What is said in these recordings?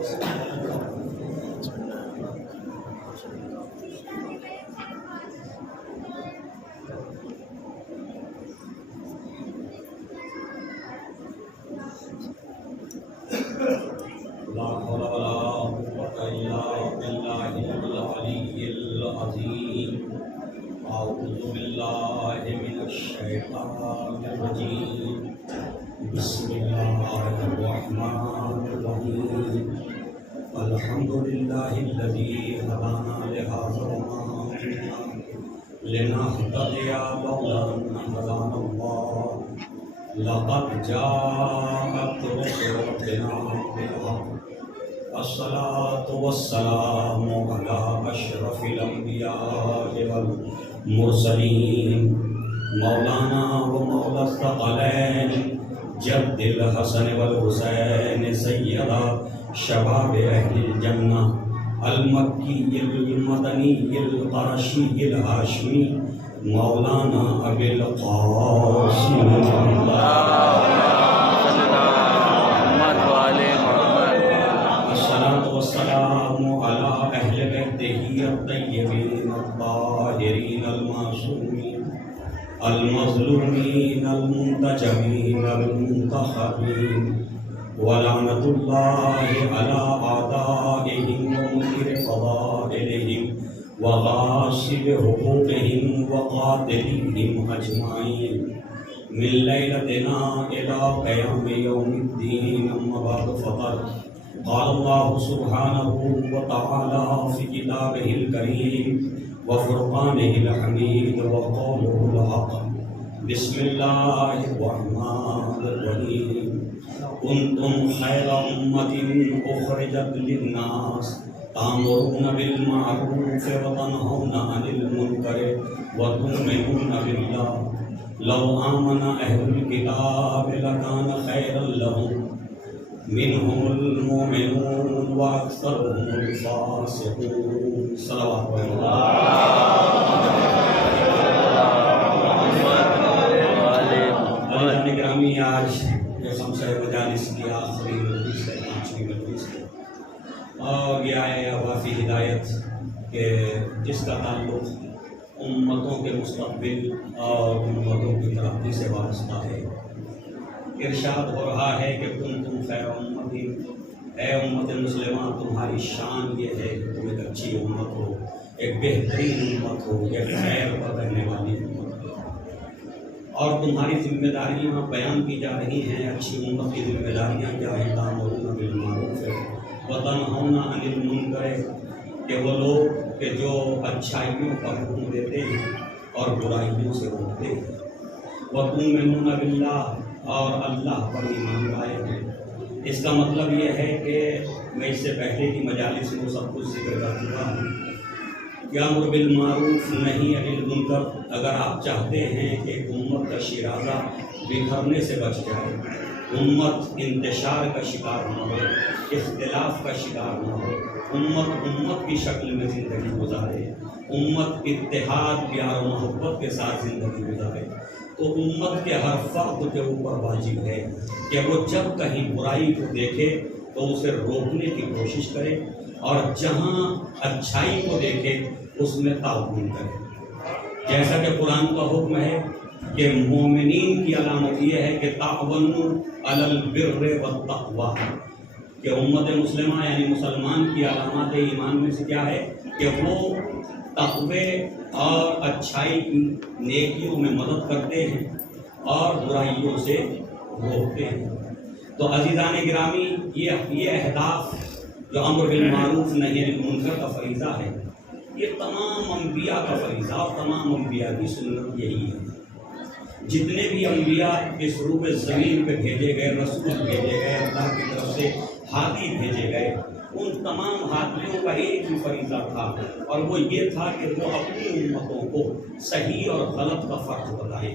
لا حول ولا قوة إلا بالله العلي العظيم. أعوذ بالله من الشيطان الرجيم. بسم الله الرحمن الرحيم. الحمد لله الذي هدانا لهذا وما كنا لنهتدي لولا أن هدانا الله. لقد جاءت رسل ربنا بالحق. الصلاة والسلام على أشرف الأنبياء والمرسلين مولانا ومولى الثقلين جد الحسن والحسين سيدا شباب أهل الجنة المكي المدني القرشي الهاشمي مولانا أبي القاسم الصلاة والسلام على أهل بيته الطيبين الطاهرين المعصومين المظلومين المنتجبين المنتخبين. ولعنة الله على أعدائهم ومنكر فضائلهم وغاصب حقوقهم وقاتلهم أجمعين من ليلتنا إلى قيام يوم الدين. أما بعد فقد قال الله سبحانه وتعالى في كتابه الكريم وفرقانه الحميد وقوله الحق. بسم الله الرحمن الرحيم. كنتم خير أمة أخرجت للناس تأمرون بالمعروف وتنهون عن المنكر وتؤمنون بالله. لو آمن أهل الكتاب لكان خيرا لهم منهم المؤمنون وأكثرهم الفاسقون. صلوات اللہ. گرامی، آج یہ خمسہ مجالس کی آخری مجلس ہے، 5ویں مجلس ہے، اور یہ آئے وافی ہدایت کہ جس کا تعلق امتوں کے مستقبل اور امتوں کی ترقی سے وابستہ ہے. ارشاد ہو رہا ہے کہ تم خیر امت، اے امت مسلمہ، تمہاری شان یہ ہے کہ تم ایک اچھی امت ہو، ایک بہترین امت ہو، ایک خیر پر رہنے والی امت ہو. اور تمہاری ذمہ داریاں بیان کی جا رہی ہیں. اچھی امت کی ذمہ داریاں کیا ہیں؟ تأمرون بالمعروف وتنہون عن المنکر، کہ وہ لوگ کہ جو اچھائیوں کا حکم دیتے ہیں اور برائیوں سے روکتے ہیں. وتؤمنون باللہ، اور اللہ پر ایمان لائے ہیں. اس کا مطلب یہ ہے کہ میں اس سے پہلے کی مجالس میں سب کچھ ذکر کر چکا ہوں. یامر بالمعروف نہی عن المنکر. اگر آپ چاہتے ہیں کہ امت کا شیرازہ بکھرنے سے بچ جائے، امت انتشار کا شکار نہ ہو، اختلاف کا شکار نہ ہو، امت کی شکل میں زندگی گزارے، امت اتحاد پیار و محبت کے ساتھ زندگی گزارے، تو امت کے ہر فرد کے اوپر واجب ہے کہ وہ جب کہیں برائی کو دیکھے تو اسے روکنے کی کوشش کرے، اور جہاں اچھائی کو دیکھے اس میں تعاون کرے. جیسا کہ قرآن کا حکم ہے کہ مومنین کی علامت یہ ہے کہ تعاونوا علی البر والتقوی، کہ امت مسلمہ یعنی مسلمان کی علامات ایمان میں سے کیا ہے کہ وہ تقوی اور اچھائی کی نیکیوں میں مدد کرتے ہیں اور برائیوں سے روکتے ہیں. تو عزیزان گرامی، یہ اہداف جو امر بالمعروف نہی عن المنکر کا فریضہ ہے، یہ تمام انبیاء کا فریضہ اور تمام انبیاء کی سنت یہی ہے. جتنے بھی انبیاء اس روح زمین پہ بھیجے گئے، رسول بھیجے گئے، اللہ کی طرف سے ہادی بھیجے گئے، ان تمام ہادیوں کا ایک ہی فریضہ تھا، اور وہ یہ تھا کہ وہ اپنی امتوں کو صحیح اور غلط کا فرق بتائیں،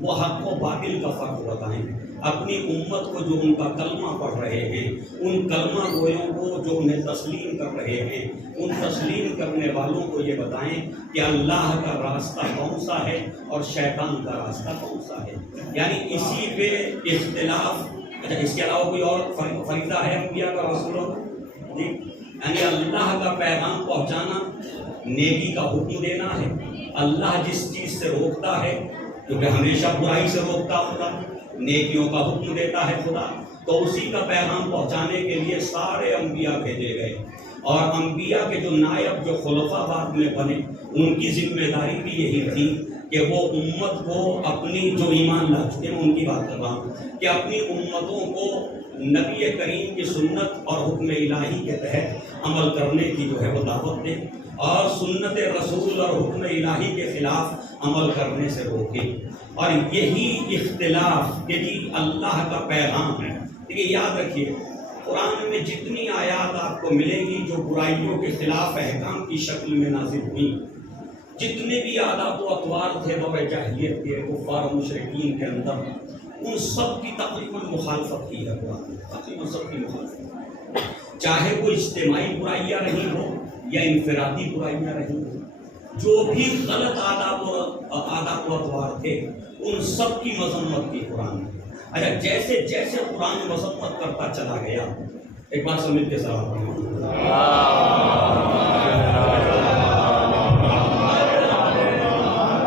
وہ حق و باطل کا فرق بتائیں. اپنی امت کو جو ان کا کلمہ پڑھ رہے ہیں، ان کلمہ گویوں کو جو انہیں تسلیم کر رہے ہیں، ان تسلیم کرنے والوں کو یہ بتائیں کہ اللہ کا راستہ کون سا ہے اور شیطان کا راستہ کون سا ہے. یعنی اسی پہ اختلاف. اچھا، اس کے علاوہ کوئی اور فریضہ ہے انبیاء کا رسولوں؟ جی یعنی اللہ کا پیغام پہنچانا، نیکی کا حکم دینا ہے۔ اللہ جس چیز سے روکتا ہے، کیونکہ ہمیشہ برائی سے روکتا خدا، نیکیوں کا حکم دیتا ہے خدا، تو اسی کا پیغام پہنچانے کے لیے سارے انبیاء بھیجے گئے۔ اور انبیاء کے جو نائب، جو خلفاء بعد میں بنے، ان کی ذمہ داری بھی یہی تھی کہ وہ امت کو اپنی، جو ایمان لا چکے ہیں ان کی بات کر رہا ہوں، کہ اپنی امتوں کو نبی کریم کی سنت اور حکم الہی کے تحت عمل کرنے کی جو ہے وہ دعوت دیں، اور سنت رسول اور حکم الہی کے خلاف عمل کرنے سے روکے۔ اور یہی اختلاف کہ جی اللہ کا پیغام ہے۔ دیکھیے یاد رکھیے، قرآن میں جتنی آیات آپ کو ملے گی جو برائیوں کے خلاف احکام کی شکل میں نازل ہوئی، جتنے بھی عادات و اطوار تھے دور جاہلیت کے کفار و مشرکین کے اندر، ان سب کی تقریباً مخالفت کی ہے قرآن نے، تقریباً سب کی مخالفت، چاہے وہ اجتماعی برائیاں رہی ہو یا انفرادی برائیاں رہی ہوں، جو بھی غلط عادات و اطوار تھے ان سب کی مذمت کی قرآن نے۔ اچھا، جیسے جیسے قرآن مذمت کرتا چلا گیا، ایک بار سمجھ کے سوال کریں،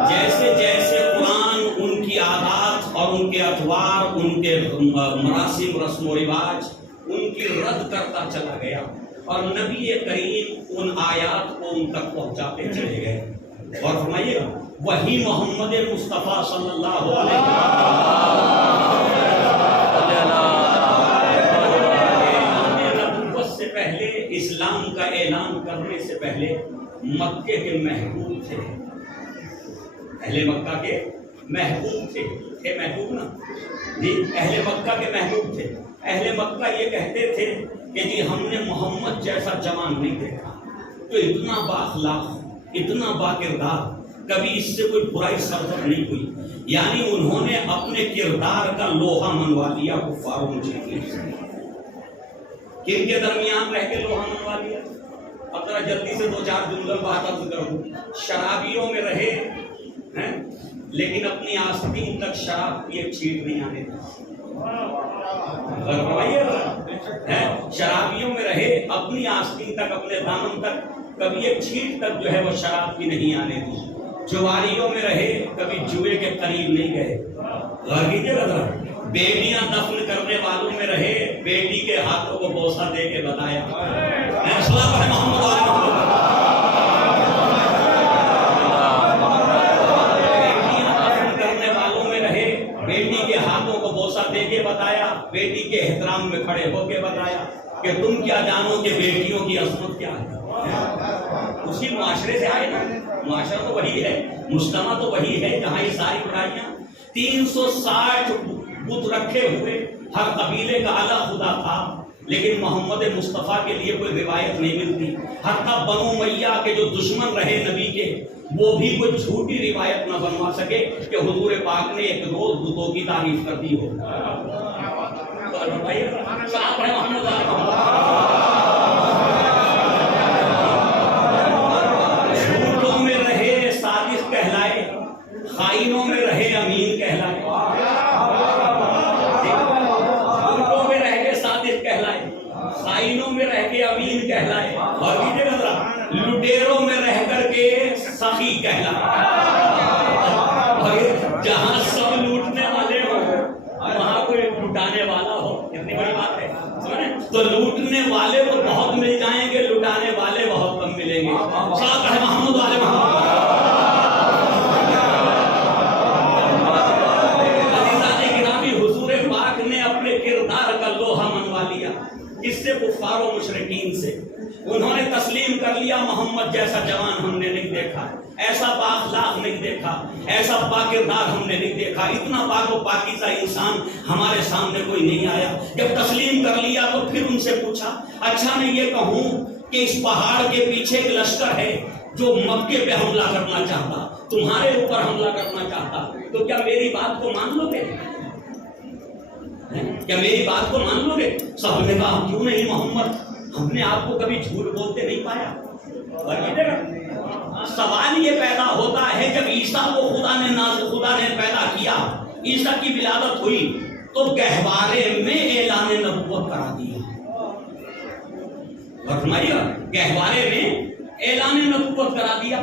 جیسے جیسے قرآن ان کی عادات اور ان کے اطوار، ان کے مراسم، رسم و رواج، ان کی رد کرتا چلا گیا، اور نبی کریم ان آیات کو ان تک پہنچاتے چلے گئے۔ اور فرمائیے گا، وہی محمد مصطفیٰ صلی اللہ علیہ نبوت سے پہلے، اسلام کا اعلان کرنے سے پہلے مکے کے محبوب تھے، اہل مکہ کے محبوب تھے محبوب نا جی، اہل مکہ کے محبوب تھے۔ اہل مکہ یہ کہتے تھے کہ جی ہم نے محمد جیسا جوان نہیں دیکھا، تو اتنا بااخلاق، اتنا با کردار، کبھی اس سے کوئی برائی سرزد نہیں ہوئی۔ یعنی انہوں نے اپنے کردار کا لوہا منوا لیا کفار و مشرکین سے۔ کن کے درمیان رہ کے لوہا منوا لیا؟ اب ذرا جلدی سے دو چار جملوں بات عرض کروں۔ شرابیوں میں رہے ہیں لیکن اپنی آستین تک شراب کی ایک چھینٹ نہیں آنے دی۔ شرابیوں میں رہے، اپنی آستین تک، اپنے دامن تک کبھی ایک چھینٹ تک جو ہے وہ شراب کی نہیں آنے دی۔ جواریوں میں رہے، کبھی جوئے کے قریب نہیں گئے۔ غور کیجیے ذرا، بیٹیاں دفن کرنے والوں میں رہے، بیٹی کے ہاتھوں کو بوسہ دے کے بتایا بتایا، بیٹی کے احترام میں کھڑے ہو کے بتایا کہ تم کیا جانو کہ بیٹیوں کی عصمت کیا ہے۔ اسی معاشرے سے آئے نا، معاشرہ تو وہی ہے، مجتمع تو وہی ہے جہاں یہ ساری برائیاں۔ 360 بت رکھے ہوئے، ہر قبیلے کا الگ خدا تھا، لیکن محمد مصطفیٰ کے لیے کوئی روایت نہیں ملتی۔ حتیٰ بنو امیہ کے جو دشمن رہے نبی کے، وہ بھی کوئی جھوٹی روایت نہ بنوا سکے کہ حضور پاک نے ایک روز بتوں کی تعریف کر دی ہو۔ جھوٹوں میں رہے صادق کہلائے، خائنوں میں رہے امین کہلائے۔ جھوٹوں میں رہ کے صادق کہلائے، خائنوں میں رہ کے امین کہلائے، اور لٹیروں میں رہ کر کے سخی کہلائے۔ جہاں سب لوٹنے والے ہو وہاں کوئی لٹانے والا ہو، کتنی بڑی بات ہے۔ تو لوٹنے والے تو بہت مل جائیں گے، لٹانے والے بہت کم ملیں گے۔ صاحب ہے محمد والے محمد۔ عزیزان گرامی، حضور پاک نے اپنے کردار کا لوہا منوا لیا، اس سے کفار و مشرکین سے۔ انہوں نے تسلیم کر لیا محمد جیسا جوان ہم نے نہیں دیکھا، ایسا بااخلاق نہیں دیکھا، ایسا باکردار ہم نے نہیں دیکھا، اتنا پاک و پاکیزہ انسان ہمارے سامنے کوئی نہیں آیا۔ جب تسلیم کر لیا تو پھر ان سے پوچھا، اچھا میں یہ کہوں کہ اس پہاڑ کے پیچھے ایک لشکر ہے جو مکے پہ حملہ کرنا چاہتا، تمہارے اوپر حملہ کرنا چاہتا، تو کیا میری بات کو مان لو گے؟ کیا میری بات کو مان لو گے؟ سب نے کہا کیوں نہیں محمد، ہم نے آپ کو کبھی جھوٹ بولتے نہیں پایا۔ سوال یہ پیدا ہوتا ہے جب عیسیٰ کو خدا نے پیدا کیا، عیسیٰ کی ولادت ہوئی تو گہوارے میں اعلان نبوت کرا دیا۔ اور فرمائیے گہوارے میں اعلان نبوت کرا دیا.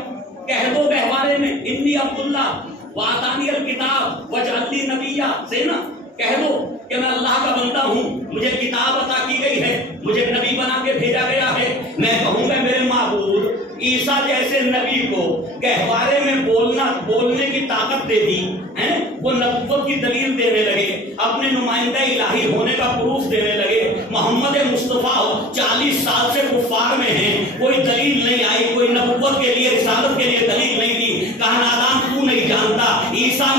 کہہ دو گہوارے میں انی عبداللہ وآتانی الکتاب وجعلنی نبیہ سے نا کہہ دو کہ میں اللہ کا بندہ ہوں, مجھے کتاب عطا کی گئی ہے, مجھے نبی بنا کے بھیجا گیا ہے. میں کہوں گا میرے معبود عیسیٰ جیسے نبی کو گہوارے میں بولنے کی طاقت دے دی ہیں, وہ نبوت کی دلیل دینے لگے, اپنے نمائندہ الہی ہونے کا پروف دینے لگے. محمد مصطفیٰ 40 سال سے کفار میں ہیں, کوئی دلیل نہیں آئی, کوئی نبوت کے لیے رسالت کے لیے دلیل نہیں دی. کہا نادان تو نہیں جانتا عیسیٰ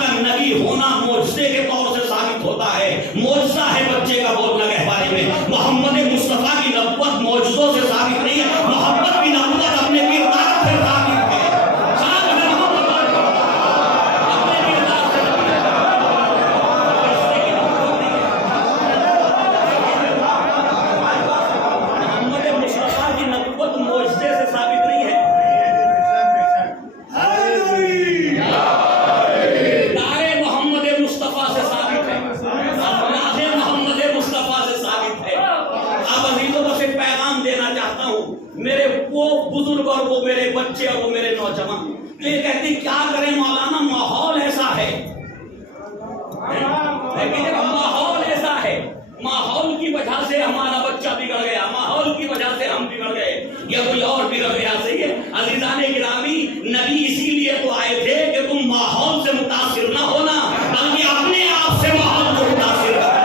کا نبی ہونا معجزے کے طور سے ثابت ہوتا ہے. معجزہ ہے بچے کا بولنا گہوارے میں. محمد مصطفیٰ کی نبوت معجزوں سے ثابت نہیں ہے, محمد کی نبوت اپنے کردار سے ثابت ہے. محمد مصطفیٰ کی نبوت معجزے سے ثابت نہیں ہے. میرے وہ بزرگ اور وہ میرے بچے اور وہ میرے نوجوان یہ کہتے کیا کریں مولانا, ماحول ایسا ہے, ماحول ایسا ہے, ماحول کی وجہ سے ہمارا بچہ بگڑ گیا, ماحول کی وجہ سے ہم بگڑ گئے یا کوئی اور بگڑ گیا. صحیح ہے عزیزان گرامی, نبی اسی لیے تو آئے تھے کہ تم ماحول سے متاثر نہ ہونا بلکہ اپنے آپ سے ماحول کو متاثر کرنا.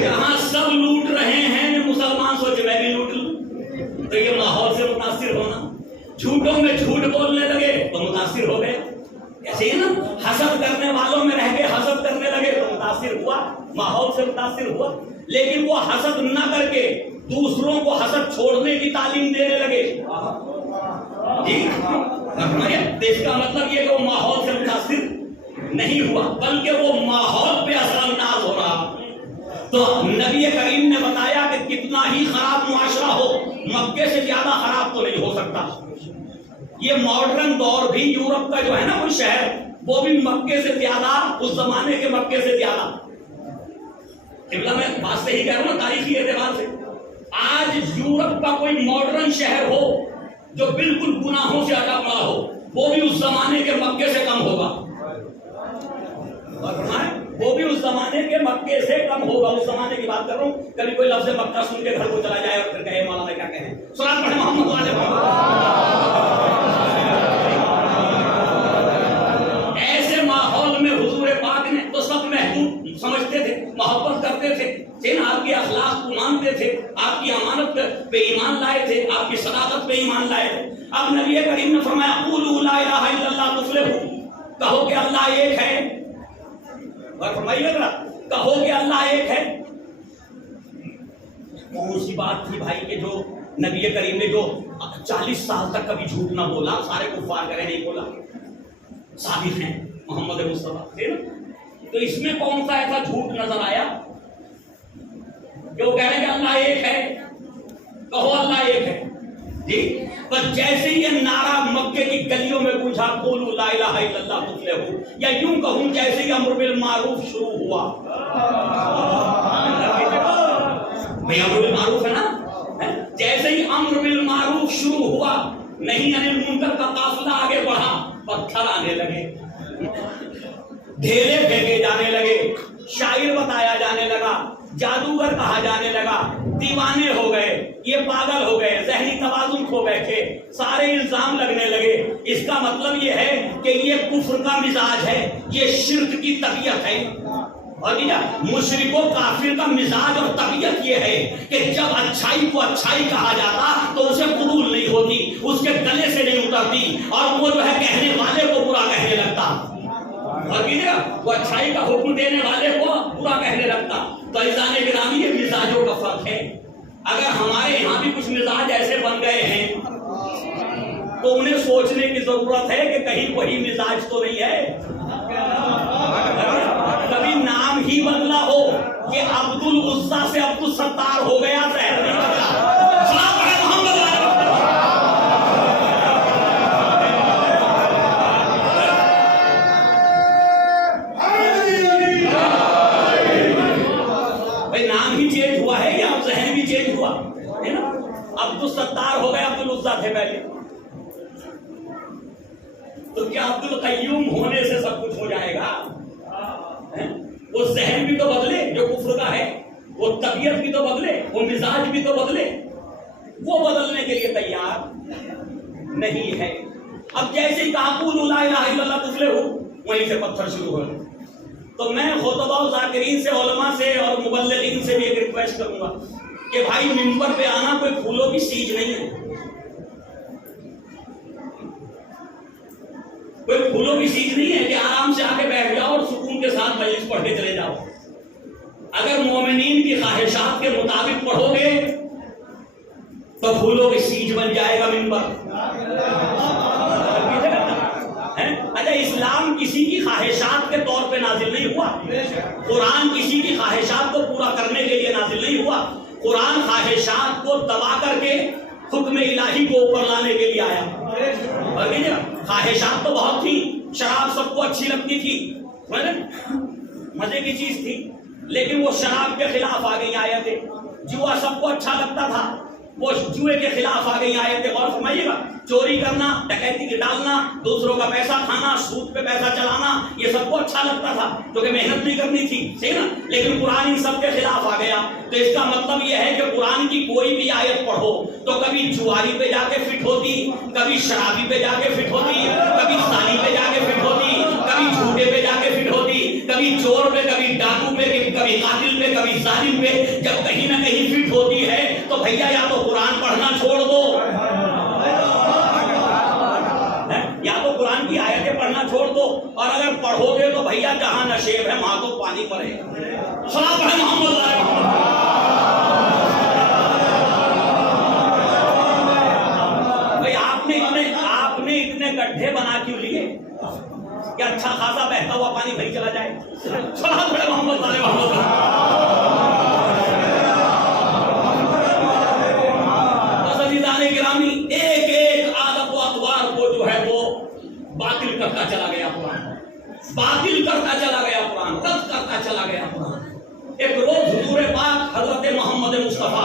جہاں سب لوٹ رہے ہیں مسلمان سوچے میں بھی لوٹ لوں, تو یہ ماحول سے متاثر ہونا. جھوٹوں میں جھوٹ بولنے لگے تو متاثر ہو گئے. ایسے ہی نا حسد کرنے والوں میں رہ کے حسد کرنے لگے تو متاثر ہوا, ماحول سے متاثر ہوا. لیکن وہ حسد نہ کر کے دوسروں کو حسد چھوڑنے کی تعلیم دینے لگے. جی اس کا مطلب یہ کہ وہ ماحول سے متاثر نہیں ہوا بلکہ وہ ماحول پہ اثر انداز ہو رہا. تو نبی کریم نے بتایا کہ کتنا ہی خراب معاشرہ ہو, مکے سے زیادہ خراب تو نہیں ہو سکتا. یہ ماڈرن دور بھی یورپ کا جو ہے نا کوئی شہر, وہ بھی مکے سے زیادہ, اس زمانے کے مکے سے زیادہ. قبلہ میں بات صحیح کہہ رہا ہوں تاریخی اعتبار سے. آج یورپ کا کوئی ماڈرن شہر ہو جو بالکل گناہوں سے اٹا پڑا ہو, وہ بھی اس زمانے کے مکے سے کم ہوگا. وہ بھی اس زمانے کے مکے سے کم ہوگا. اس زمانے کی بات کر رہا ہوں. کبھی کوئی لفظ مکہ سن کے گھر کو چلا جائے اور پھر کہے مولانا کیا کہیں, صلوات پڑھیں محمد والے محمد. ایسے ماحول میں حضور پاک نے تو سب محبوب سمجھتے تھے, محبت کرتے تھے, آپ کے اخلاق کو مانتے تھے, آپ کی امانت پہ ایمان لائے تھے, آپ کی صداقت پہ ایمان لائے تھے. اب نبی کریم نے فرمایا قولوا لا الہ الا اللہ تفلحوا, کہو کہ اللہ ایک ہے. اور فرمائیے گا کہو کہ اللہ ایک ہے. کون سی بات تھی بھائی کہ جو نبی کریم نے جو 40 سال تک کبھی جھوٹ نہ بولا, سارے کفار کرے نہیں بولا, ثابت ہیں محمد مصطفیٰ. تو اس میں کون سا ایسا جھوٹ نظر آیا جو کہہ رہے ہیں کہ اللہ ایک ہے, کہو اللہ ایک ہے. جی بس جیسے یہ نعرہ مکے کی گلیوں میں گونجا قولوا لا الہ الا اللہ تفلحوا, یا یوں کہوں جیسے ہی امر بالمعروف شروع ہوا, بھئی امر بالمعروف ہے نا, جیسے ہی امر بالمعروف شروع ہوا نہیں انل منکر کا قافلہ آگے بڑھا, پتھر آنے لگے, ڈھیلے پھینکے جانے لگے, شاعر بتایا جانے لگا, جادوگر کہا جانے لگا, دیوانے ہو گئے, یہ پاگل ہو گئے, ذہنی توازن کھو بیٹھے, سارے الزام لگنے لگے. اس کا مطلب یہ ہے کہ یہ کفر کا مزاج ہے, یہ شرک کی طبیعت ہے. اور مشرک و کافر کا مزاج اور طبیعت یہ ہے کہ جب اچھائی کو اچھائی کہا جاتا تو اسے قبول نہیں ہوتی, اس کے گلے سے نہیں اترتی, اور وہ جو ہے کہنے والے کو برا کہنے لگتا. وہ اچھائی کا حکم دینے والے کو برا کہنے لگتا. تو عزیزان گرامی یہ مزاجوں کا فرق ہے. اگر ہمارے یہاں بھی کچھ مزاج ایسے بن گئے ہیں تو انہیں سوچنے کی ضرورت ہے کہ کہیں وہی مزاج تو نہیں ہے. کبھی نام ہی بدلا ہو کہ عبد العزا سے عبد الستار ہو گیا, بھی چینج ہوا ہے نا. عبد الستار ہو گئے عبد العزا تھے پہلے. تو کیا عبد القیوم ہونے سے سب کچھ ہو جائے گا؟ وہ ذہن بھی تو بدلے جو کفر کا ہے, وہ طبیعت بھی تو بدلے, وہ مزاج بھی تو بدلے. وہ بدلنے کے لیے تیار نہیں ہے. اب جیسے ہی کہا قولوا لا الہ الا اللہ تفلحوا, وہیں سے پتھر شروع ہو گئے. تو میں خطباء و ذاکرین سے, علماء سے اور مبلغین سے بھی ایک ریکویسٹ کروں گا کہ بھائی منبر پہ آنا کوئی پھولوں کی سیج نہیں ہے, کوئی پھولوں کی چیز نہیں ہے کہ آرام سے آ کے بیٹھ جاؤ اور سکون کے ساتھ مجلس پڑھ کے چلے جاؤ. اگر مومنین کی خواہشات کے مطابق پڑھو گے تو پھولوں کی سیج بن جائے گا منبر. اچھا, اسلام کسی کی خواہشات کے طور پہ نازل نہیں ہوا, قرآن کسی کی خواہشات کو پورا کرنے کے لیے نازل نہیں ہوا. قرآن خواہشات کو دبا کر کے حکم الہی کو اوپر لانے کے لیے آیا. خواہشات تو بہت تھی, شراب سب کو اچھی لگتی تھی, مزے کی چیز تھی, لیکن وہ شراب کے خلاف آ گئی آیتیں. جوا سب کو اچھا لگتا تھا, وہ جوئے کے خلاف آ گئی آیتیں. غور فرمائیے گا, چوری کرنا, ڈکیتی کے ڈالنا, دوسروں کا پیسہ کھانا, سود پہ پیسہ چلانا, یہ سب کو اچھا لگتا تھا کیونکہ محنت نہیں کرنی تھی, صحیح نا. لیکن قرآن ان سب کے خلاف آ گیا. تو اس کا مطلب یہ ہے کہ قرآن کی کوئی بھی آیت پڑھو تو کبھی جواری پہ جا کے فٹ ہوتی, کبھی شرابی پہ جا کے فٹ ہوتی, کبھی سالی پہ جا کے فٹ ہوتی, کبھی جھوٹے پہ جا کے فٹ ہوتی, کبھی چور پہ, کبھی ڈاکو پہ, کبھی قاتل پہ, کبھی ظالم پہ. جب کہیں نہ کہیں فٹ ہوتی ہے تو بھیا یا تو قرآن پڑھنا چھوڑ دو, یا تو قرآن کی آیتیں پڑھنا چھوڑ دو, اور اگر پڑھو گے تو بھیا جہاں نشیب ہے وہاں تو پانی پڑے. صلاۃ ہے محمد علیہ محمد. بھائی آپ نے اتنے گڈھے بنا کیوں لیے کہ اچھا خاصا بہتا ہوا پانی بھائی چلا جائے. صلاۃ ہے محمد علیہ محمد. ایک ایک عادت و اطوار کو جو ہے وہ باطل کرتا چلا گیا قرآن, باطل کرتا چلا گیا قرآن, رد کرتا چلا گیا قرآن. ایک روز حضور پاک حضرت محمد مصطفیٰ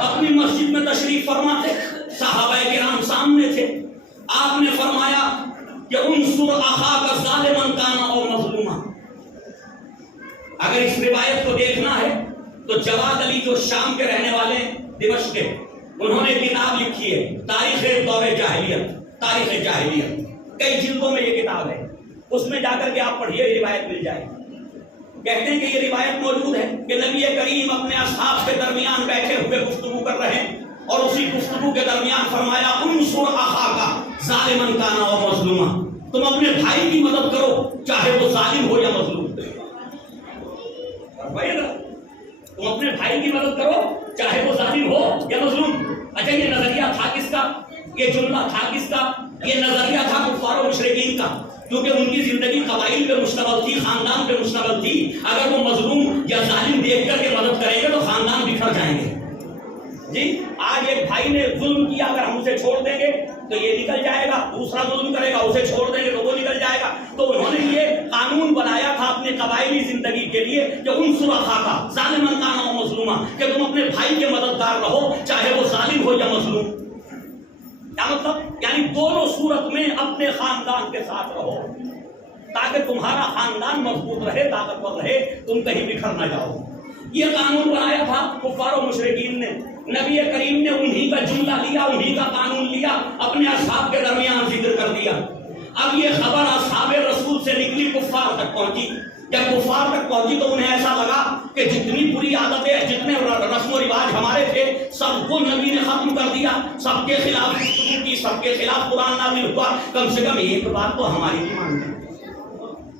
اپنی مسجد میں تشریف فرما تھے, صحابہ کرام سامنے تھے. آپ نے فرمایا کہ انصر اخاک ظالما کان او مظلوما. اگر اس روایت کو دیکھنا ہے تو جواد علی جو شام کے رہنے والے دمشق کے, انہوں نے کتاب لکھی ہے تاریخ دور جاہلیت, تاریخ جاہلیت, کئی جلدوں میں یہ کتاب ہے. اس میں جا کر کے آپ پڑھیے, روایت مل جائے. کہتے ہیں کہ یہ روایت موجود ہے کہ نبی کریم اپنے اصحاب کے درمیان بیٹھے ہوئے گفتگو کر رہے ہیں, اور اسی گفتگو کے درمیان فرمایا انصر اخاک ظالما کان او مظلوما. تم اپنے بھائی کی مدد کرو چاہے وہ ظالم ہو یا مظلوم. تم اپنے بھائی کی مدد کرو چاہے وہ ظالم ہو یا مظلوم. اچھا, یہ نظریہ تھا کس کا, یہ جملہ تھا کس کا؟ یہ نظریہ تھا کفار و مشرکین کا, کیونکہ ان کی زندگی قبائل پہ مشتمل تھی, خاندان پہ مشتمل تھی. اگر وہ مظلوم یا ظالم دیکھ کر کے مدد کریں گے تو خاندان بکھر جائیں گے. جی, آج ایک بھائی نے ظلم کیا, اگر ہم اسے چھوڑ دیں گے تو یہ نکل جائے گا, دوسرا ظلم کرے گا, اسے چھوڑ دیں گے تو وہ نکل جائے گا. تو انہوں نے یہ قانون بنایا تھا اپنے قبائلی زندگی کے لیے کہ انصر اخاک ظالما کان او مظلوما, کہ تم اپنے بھائی کے مددگار رہو چاہے وہ ظالم ہو یا مظلوم. کیا مطلب؟ یعنی دونوں صورت میں اپنے خاندان کے ساتھ رہو تاکہ تمہارا خاندان مضبوط رہے, طاقتور رہے, تم کہیں بکھر نہ جاؤ. یہ قانون بنایا تھا کفار و مشرکین نے. نبی کریم نے انہی کا جملہ لیا, انہی کا قانون لیا, اپنے اصحاب کے درمیان ذکر کر دیا. اب یہ خبر اصحاب رسول سے نکلی, کفار تک پہنچی. جب کفار تک پہنچی تو انہیں ایسا لگا کہ جتنی بری عادتیں, جتنے رسم و رواج ہمارے تھے, سب کو نبی نے ختم کر دیا. سب کے خلاف گفتگو کی, سب کے خلاف قرآن نازل ہوا. کم سے کم ایک بات تو ہماری بھی مان لی.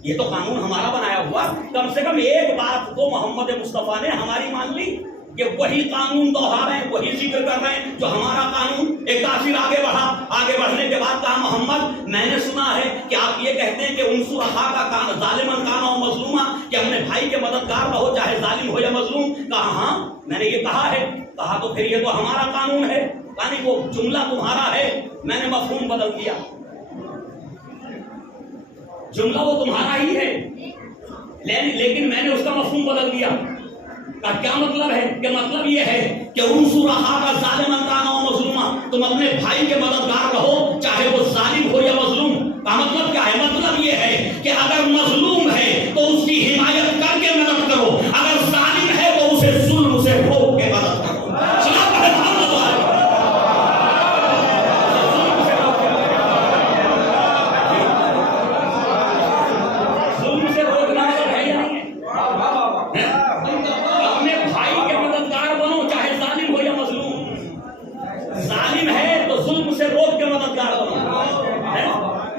یہ تو قانون ہمارا بنایا ہوا, کم سے کم ایک بات تو محمد مصطفیٰ نے ہماری مان لی کہ وہی قانون دوہرا رہے ہیں, وہی ذکر کر رہے ہیں جو ہمارا قانون. ایک کافر آگے بڑھا, آگے بڑھنے کے بعد کہا محمد میں نے سنا ہے کہ آپ یہ کہتے ہیں کہ انصر اخاک ظالما کان او مظلوما, کہ اپنے بھائی کے مددگار رہو چاہے ظالم ہو یا مظلوم. کہا ہاں میں نے یہ کہا ہے. کہا تو پھر یہ تو ہمارا قانون ہے, یعنی وہ جملہ تمہارا ہے. میں نے مفہوم بدل دیا, جملہ وہ تمہارا ہی ہے. لیکن میں نے اس کا مفہوم بدل دیا. کا کیا مطلب ہے؟ کہ مطلب یہ ہے کہ انصر اخاک ظالما کان او مظلوما، تم اپنے بھائی کے مددگار رہو چاہے وہ ظالم ہو یا مظلوم. کا مطلب کیا ہے؟ مطلب یہ ہے کہ اگر مظلوم ہے تو اس کی حمایت کر کے مدد کرو، اگر ظالم ہے تو اسے ظلم سے روک کے مدد کرو.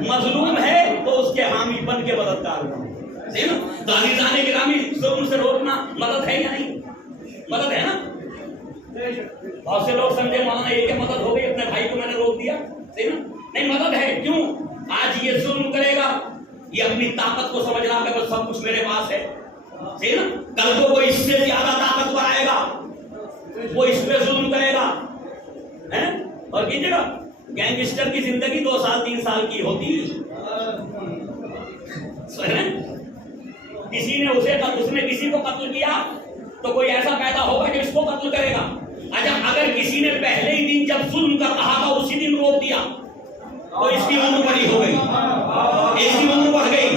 مظلوم ہے تو اس کے حامی بن کے مددگار بنو. تو عزیزان گرامی، ظلم سے روکنا مدد ہے یا نہیں؟ مدد ہے نا. بہت سے لوگ سمجھے مولانا یہ کہ مدد ہو گئی، اپنے بھائی کو میں نے روک دیا. صحیح نا؟ نہیں، مدد ہے. کیوں؟ آج یہ ظلم کرے گا، یہ اپنی طاقت کو سمجھ رہا کہ بس سب کچھ میرے پاس ہے. صحیح نا؟ کل کو وہ اس سے زیادہ طاقتور آئے گا، وہ اس پہ ظلم کرے گا. اور کیجیے گا، گینگسٹر کی زندگی 2 سال 3 سال کی ہوتی. کسی نے اس نے کسی کو قتل کیا تو کوئی ایسا پیدا ہوگا جو اس کو قتل کرے گا. اچھا، اگر کسی نے پہلے ہی دن جب ظلم کر رہا تھا اسی دن روک دیا تو اس کی عمر بڑی ہو گئی، اس کی عمر بڑھ گئی.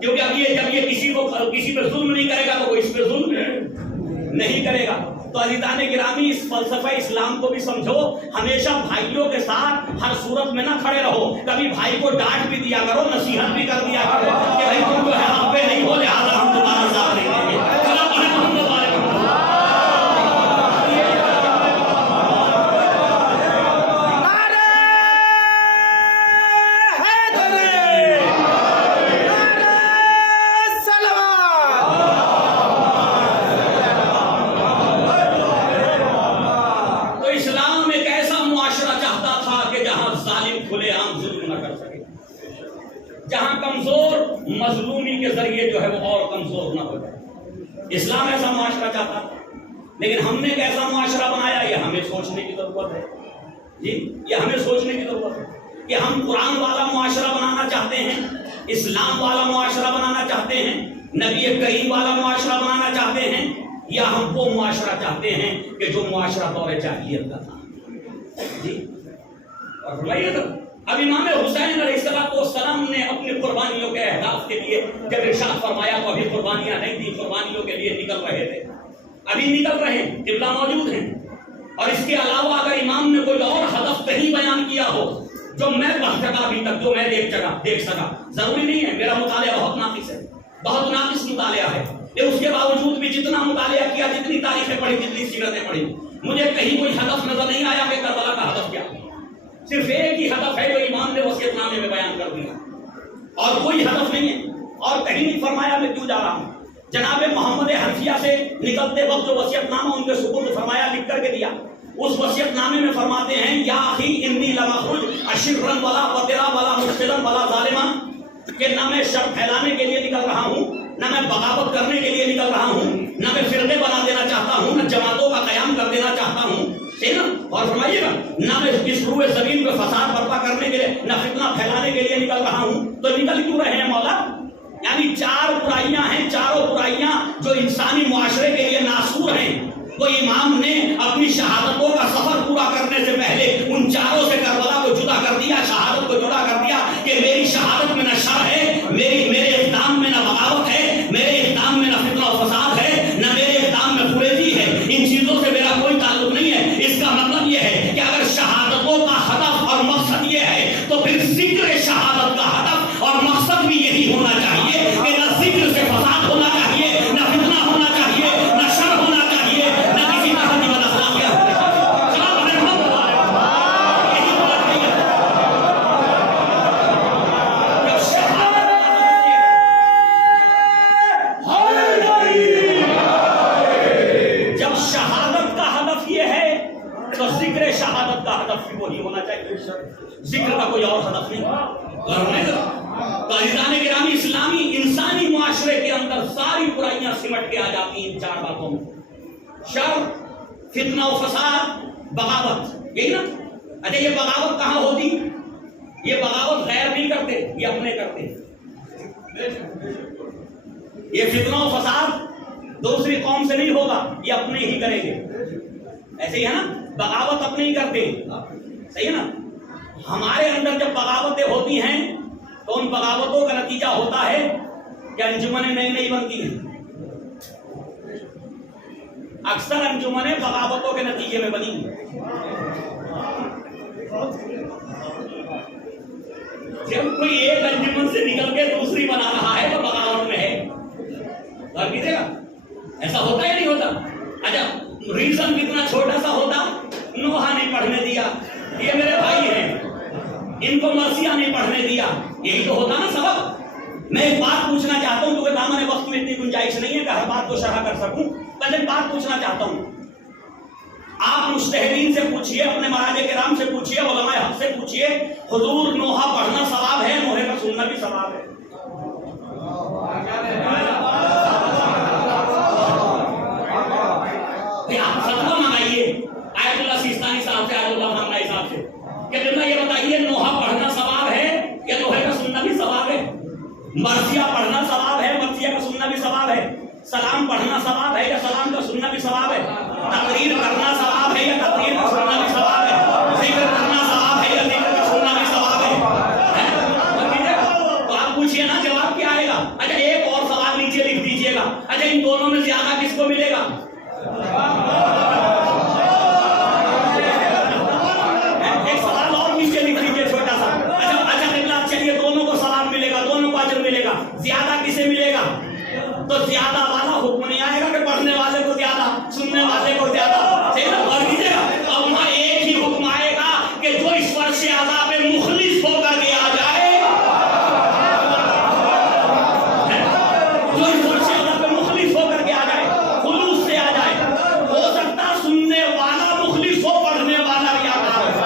کیونکہ اب یہ جب یہ کسی پہ ظلم نہیں کرے گا تو وہ اس پہ ظلم نہیں کرے گا. تو عزیزان گرامی، اس فلسفہ اسلام کو بھی سمجھو. ہمیشہ بھائیوں کے ساتھ ہر صورت میں نہ کھڑے رہو. کبھی بھائی کو ڈانٹ بھی دیا کرو، نصیحت بھی کر دیا کرو کہ بھائی تم جو ہے ہم پہ نہیں ہو، لہٰذا ہم تمہارا ساتھ نہیں دیں گے. جہاں کمزور مظلومی کے ذریعے جو ہے وہ اور کمزور نہ ہو جائے. اسلام ایسا معاشرہ چاہتا ہے، لیکن ہم نے کیسا معاشرہ بنایا یہ ہمیں سوچنے کی ضرورت ہے. جی، یہ ہمیں سوچنے کی ضرورت ہے کہ ہم قرآن والا معاشرہ بنانا چاہتے ہیں، اسلام والا معاشرہ بنانا چاہتے ہیں، نبی کریم والا معاشرہ بنانا چاہتے ہیں، یا ہم وہ معاشرہ چاہتے ہیں کہ جو معاشرہ دور جاہلیت کا تھا. جی، اور فرمائیے تو اب امام حسین علیہ السلام نے اپنی قربانیوں کے اہداف کے لیے جب ارشاد فرمایا تو ابھی قربانیاں نہیں تھی، قربانیوں کے لیے نکل رہے تھے، ابھی نکل رہے ہیں، قبلہ موجود ہیں. اور اس کے علاوہ اگر امام نے کوئی اور ہدف کہیں بیان کیا ہو جو میں ابھی تک جو میں دیکھ سکا، ضروری نہیں ہے، میرا مطالعہ بہت ناقص ہے، بہت ناقص مطالعہ ہے، اس کے باوجود بھی جتنا مطالعہ کیا، جتنی تاریخیں پڑھی، جتنی سیرتیں پڑھی، مجھے کہیں کوئی ہدف نظر نہیں آیا کہ کربلا کا ہدف کیا. صرف ایک ہی ہدف ہے جو امام نے وصیت نامے میں بیان کر دیا، اور کوئی ہدف نہیں ہے. اور کہیں نہیں فرمایا میں کیوں جا رہا ہوں. جناب محمد حنفیہ سے نکلتے وقت جو وصیت نامہ ان کے سپرد فرمایا، لکھ کر کے دیا، اس وصیت نامے میں فرماتے ہیں یا اخی انی لمخرج اشرا ولا وطرا ولا مفسدا ولا ظالما، کہ نہ میں شر پھیلانے کے لیے نکل رہا ہوں، نہ میں بغاوت کرنے کے لیے نکل رہا ہوں، نہ میں فرقے بنا دینا چاہتا ہوں، نہ جماعتوں کا قیام کر دینا چاہتا ہوں. ٹھیک نا؟ اور فرمائیے گا، نہ میں اس روئے زمین پہ فساد برپا کرنے کے لیے، نہ فتنہ پھیلانے کے لیے نکل رہا ہوں. تو نکل کیوں رہے ہیں مولا؟ یعنی 4 برائیاں ہیں، چاروں برائیاں جو انسانی معاشرے کے لیے ناسور ہیں. تو امام نے اپنی شہادتوں کا سفر پورا کرنے سے پہلے ان چاروں سے کربلا کو جدا کر دیا، شہادت کو جدا کر دیا کہ میری شہادت میں نہ شر ہے، میرے اقدام میں نہ بغاوت ہے، میرے اقدام میں نہ فتنہ و فساد ہے، نہ میرے اقدام میں فریضی ہے. ان چیزوں سے میرا کوئی تعلق نہیں ہے. اس کا مطلب یہ ہے کہ اگر شہادتوں کا ہدف اور مقصد یہ ہے تو پھر ذکر شہادت کا ہدف اور مقصد بھی یہی ہونا چاہیے کہ نہ ذکر سے فساد ہونا چاہیے، نہ فتنہ ہونا چاہیے، نہ شر ہونا چاہیے، نہ کسی طرح کی بداخلاقیاں ہونا چاہیے. جب شہادت کا ہدف یہ ہے تو ذکر شہادت کا ہدف بھی وہی ہونا چاہیے، ذکر کا کوئی اور ہدف نہیں. تو عزیزان گرامی، اسلامی انسانی معاشرے کے اندر ساری برائیاں سمٹ کے آ جاتی ہیں 4 باتوں میں: شر، فتنہ و فساد، بغاوت. یہی نا؟ اچھا، یہ بغاوت کہاں ہوتی؟ یہ بغاوت غیر نہیں کرتے، یہ اپنے کرتے. یہ فتنہ و فساد دوسری قوم سے نہیں ہوگا، یہ اپنے ہی کریں گے. ایسے ہی ہے نا، بغاوت اپنے ہی کرتے ہیں، صحیح ہے نا. ہمارے اندر جب بغاوتیں ہوتی ہیں تو ان بغاوتوں کا نتیجہ ہوتا ہے کہ انجمنیں نئی نئی بنتی ہیں. اکثر انجمنیں بغاوتوں کے نتیجے میں بنی. جب کوئی ایک انجمن سے نکل کے دوسری بنا رہا ہے تو بغاوت میں ہے. غور کیجیے گا، ایسا ہوتا یا نہیں ہوتا؟ اچھا ریزن کتنا چھوٹا سا ہوتا، نوحہ نہیں پڑھنے دیا، یہ میرے بھائی ہیں، ان کو مرثیہ نہیں پڑھنے دیا، یہی تو ہوتا نا سبب. میں ایک بات پوچھنا چاہتا ہوں کیونکہ دامن وقت میں اتنی گنجائش نہیں ہے کہ ہر بات کو شرح کر سکوں. میں ایک بات پوچھنا چاہتا ہوں، آپ مجتہدین سے پوچھئے، اپنے مراجع کرام سے پوچھئے، علماء حق سے پوچھئے، حضور نوحہ پڑھنا ثواب ہے، نوحے کا سننا بھی ثواب ہے؟ آپ فتویٰ منگائیے آیت اللہ سیستانی صاحب سے، آیت اللہ خامنائی صاحب سے، کہ جنہیں یہ بتائیے نوحہ پڑھنا ثواب ہے یا نوحے کا سننا بھی ثواب ہے؟ مرثیہ پڑھنا ثواب ہے، مرثیہ کا سننا بھی ثواب ہے؟ سلام پڑھنا ثواب ہے یا سلام کا سننا بھی ثواب ہے؟ تقریر کرنا ثواب ہے یا تقریر کا سننا بھی ثواب ہے؟ ذکر کرنا ثواب ہے یا ذکر کا سننا بھی ثواب ہے؟ تو آپ پوچھئے نا، جواب کیا آئے گا؟ اچھا ایک اور سوال نیچے لکھ دیجئے گا، اچھا ان دونوں میں زیادہ کس کو ملے گا؟ ایک سوال اور نیچے لکھ دیجئے چھوٹا سا. اچھا چلیے دونوں کو ثواب ملے گا، دونوں کو اجر ملے گا، زیادہ کسے ملے گا؟ تو زیادہ والا حکم نہیں آئے گا کہ پڑھنے والے کو زیادہ، سننے والے کو زیادہ. غور کیجیے گا، اور وہاں ایک ہی حکم آئے گا کہ جو اس فرش عذاب مخلص ہو کر کے آ جائے، جو اس فرش عذاب مخلص ہو کر کے آ جائے، خلوص سے آ جائے. ہو سکتا سننے والا مخلص ہو، پڑھنے والا ریاکار ہو.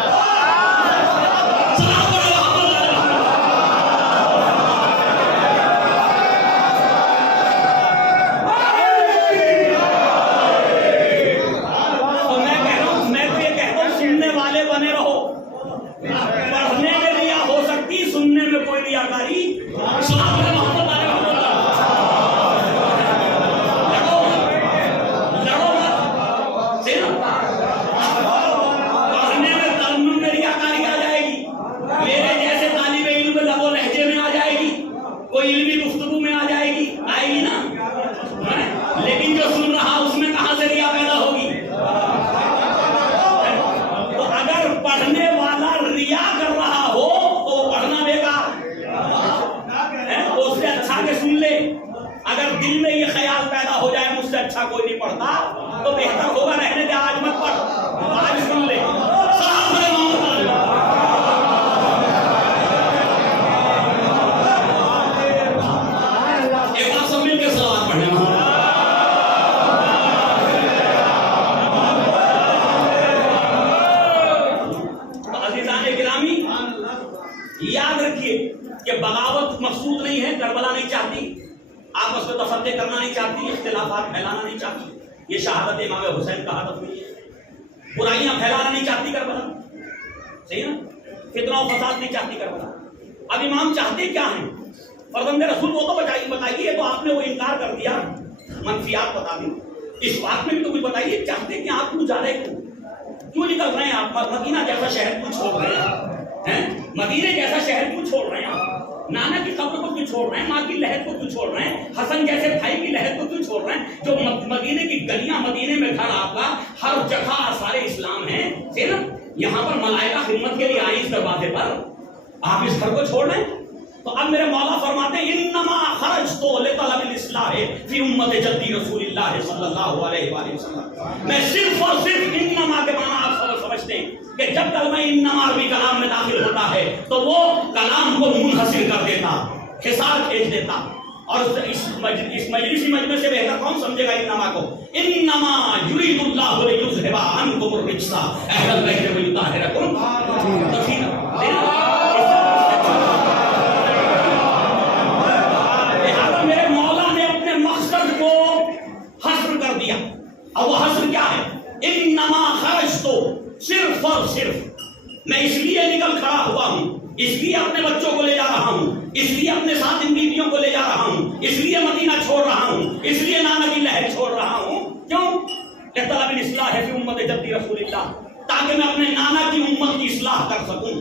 کوئی نہیں پڑھتا تو بہتر ہوگا رہنے دے، آج مت پڑھ، آج سن لے. ایک بار سب مل کے صلوات پڑھیں. عزیزان گرامی، یاد رکھیے کہ بغاوت مقصود نہیں ہے، کربلا نہیں چاہتی، آپس میں تفرقے کرنا نہیں چاہتی، اختلافات پھیلانا نہیں چاہتی. یہ شہادت امام حسین کا ہدف نہیں ہے. برائیاں پھیلانا نہیں چاہتی کربلا، صحیح نا، فتنہ و فساد نہیں چاہتی کربلا. اب امام چاہتے کیا ہیں؟ فرزند رسول وہ تو بتائیے، تو آپ نے وہ انکار کر دیا، منفیات بتا دی. اس بات میں بھی تو کچھ بتائیے، چاہتے کہ آپ کیوں جا رہے، کیوں نکل رہے ہیں آپ؟ مدینہ جیسا شہر کیوں چھوڑ رہے ہیں؟ مدینہ جیسا شہر کیوں چھوڑ رہے ہیں آپ؟ نانا کی قبر کو کیوں چھوڑ رہے ہیں؟ ماں کی لہر کو کیوں چھوڑ رہے ہیں؟ حسن جیسے بھائی کی لہر کو کیوں چھوڑ رہے ہیں؟ جو مدینے کی گلیاں، مدینے میں گھر آپ کا، ہر جگہ آثار اسلام ہیں، نا، یہاں پر ملائکہ خدمت کے لیے آئی اس دروازے پر، آپ اس گھر کو چھوڑ رہے ہیں؟ تو اب میرے مولا فرماتے ہیں انما خرجت لطلب الاصلاح فی امت جدی رسول اللہ صلی اللہ علیہ وآلہ وسلم. میں صرف اور صرف انما کے معنی آپ سمجھتے ہیں کہ جب کلمہ انما عربی کلام میں داخل ہوتا ہے تو وہ کلام کو منحصر کر دیتا، حصار کھینچ دیتا. اور اس مجلسی مجمع سے بہتر کون سمجھے گا انما کو؟ انما یرید اللہ لیذھب عنکم الرجس اہل البیت ویطہرکم تطہیرا. میرے مولا نے اپنے مقصد کو حصر کر دیا، اور وہ حصر کیا ہے؟ انما خرجت، صرف اور صرف میں اس لیے نکل کھڑا ہوا ہوں اس لیے اپنے بچوں کو لے جا رہا ہوں، اس لیے اپنے ساتھ ان بیویوں کو لے جا رہا ہوں، اس لیے مدینہ چھوڑ رہا ہوں، اس لیے نانا کی لہر چھوڑ رہا ہوں. کیوں؟ طلب الاصلاح فی امت جدی رسول اللہ، تاکہ میں اپنے نانا کی امت کی اصلاح کر سکوں،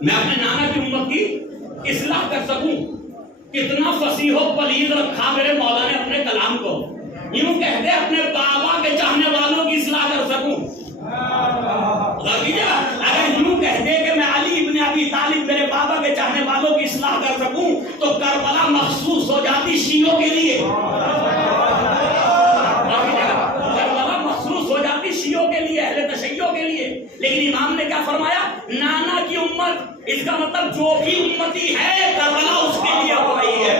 میں اپنے نانا کی امت کی اصلاح کر سکوں. کتنا فصیح و بلیغ رکھا میرے مولا نے اپنے کلام کو. یوں کہتے اپنے بابا کے چاہنے والوں کی اصلاح کر سکوں. اگر یوں کہتے کہ میں علی ابن ابی طالب میرے بابا کے چاہنے والوں کی اصلاح کر سکوں تو کربلا مخصوص ہو جاتی شیعوں کے لیے، کربلا مخصوص ہو جاتی شیعوں کے لیے، اہل تشیع کے لیے. لیکن امام نے کیا فرمایا؟ نانا کی امت، اس کا مطلب جو بھی امتی ہے کربلا اس کے لیے ہو رہی ہے.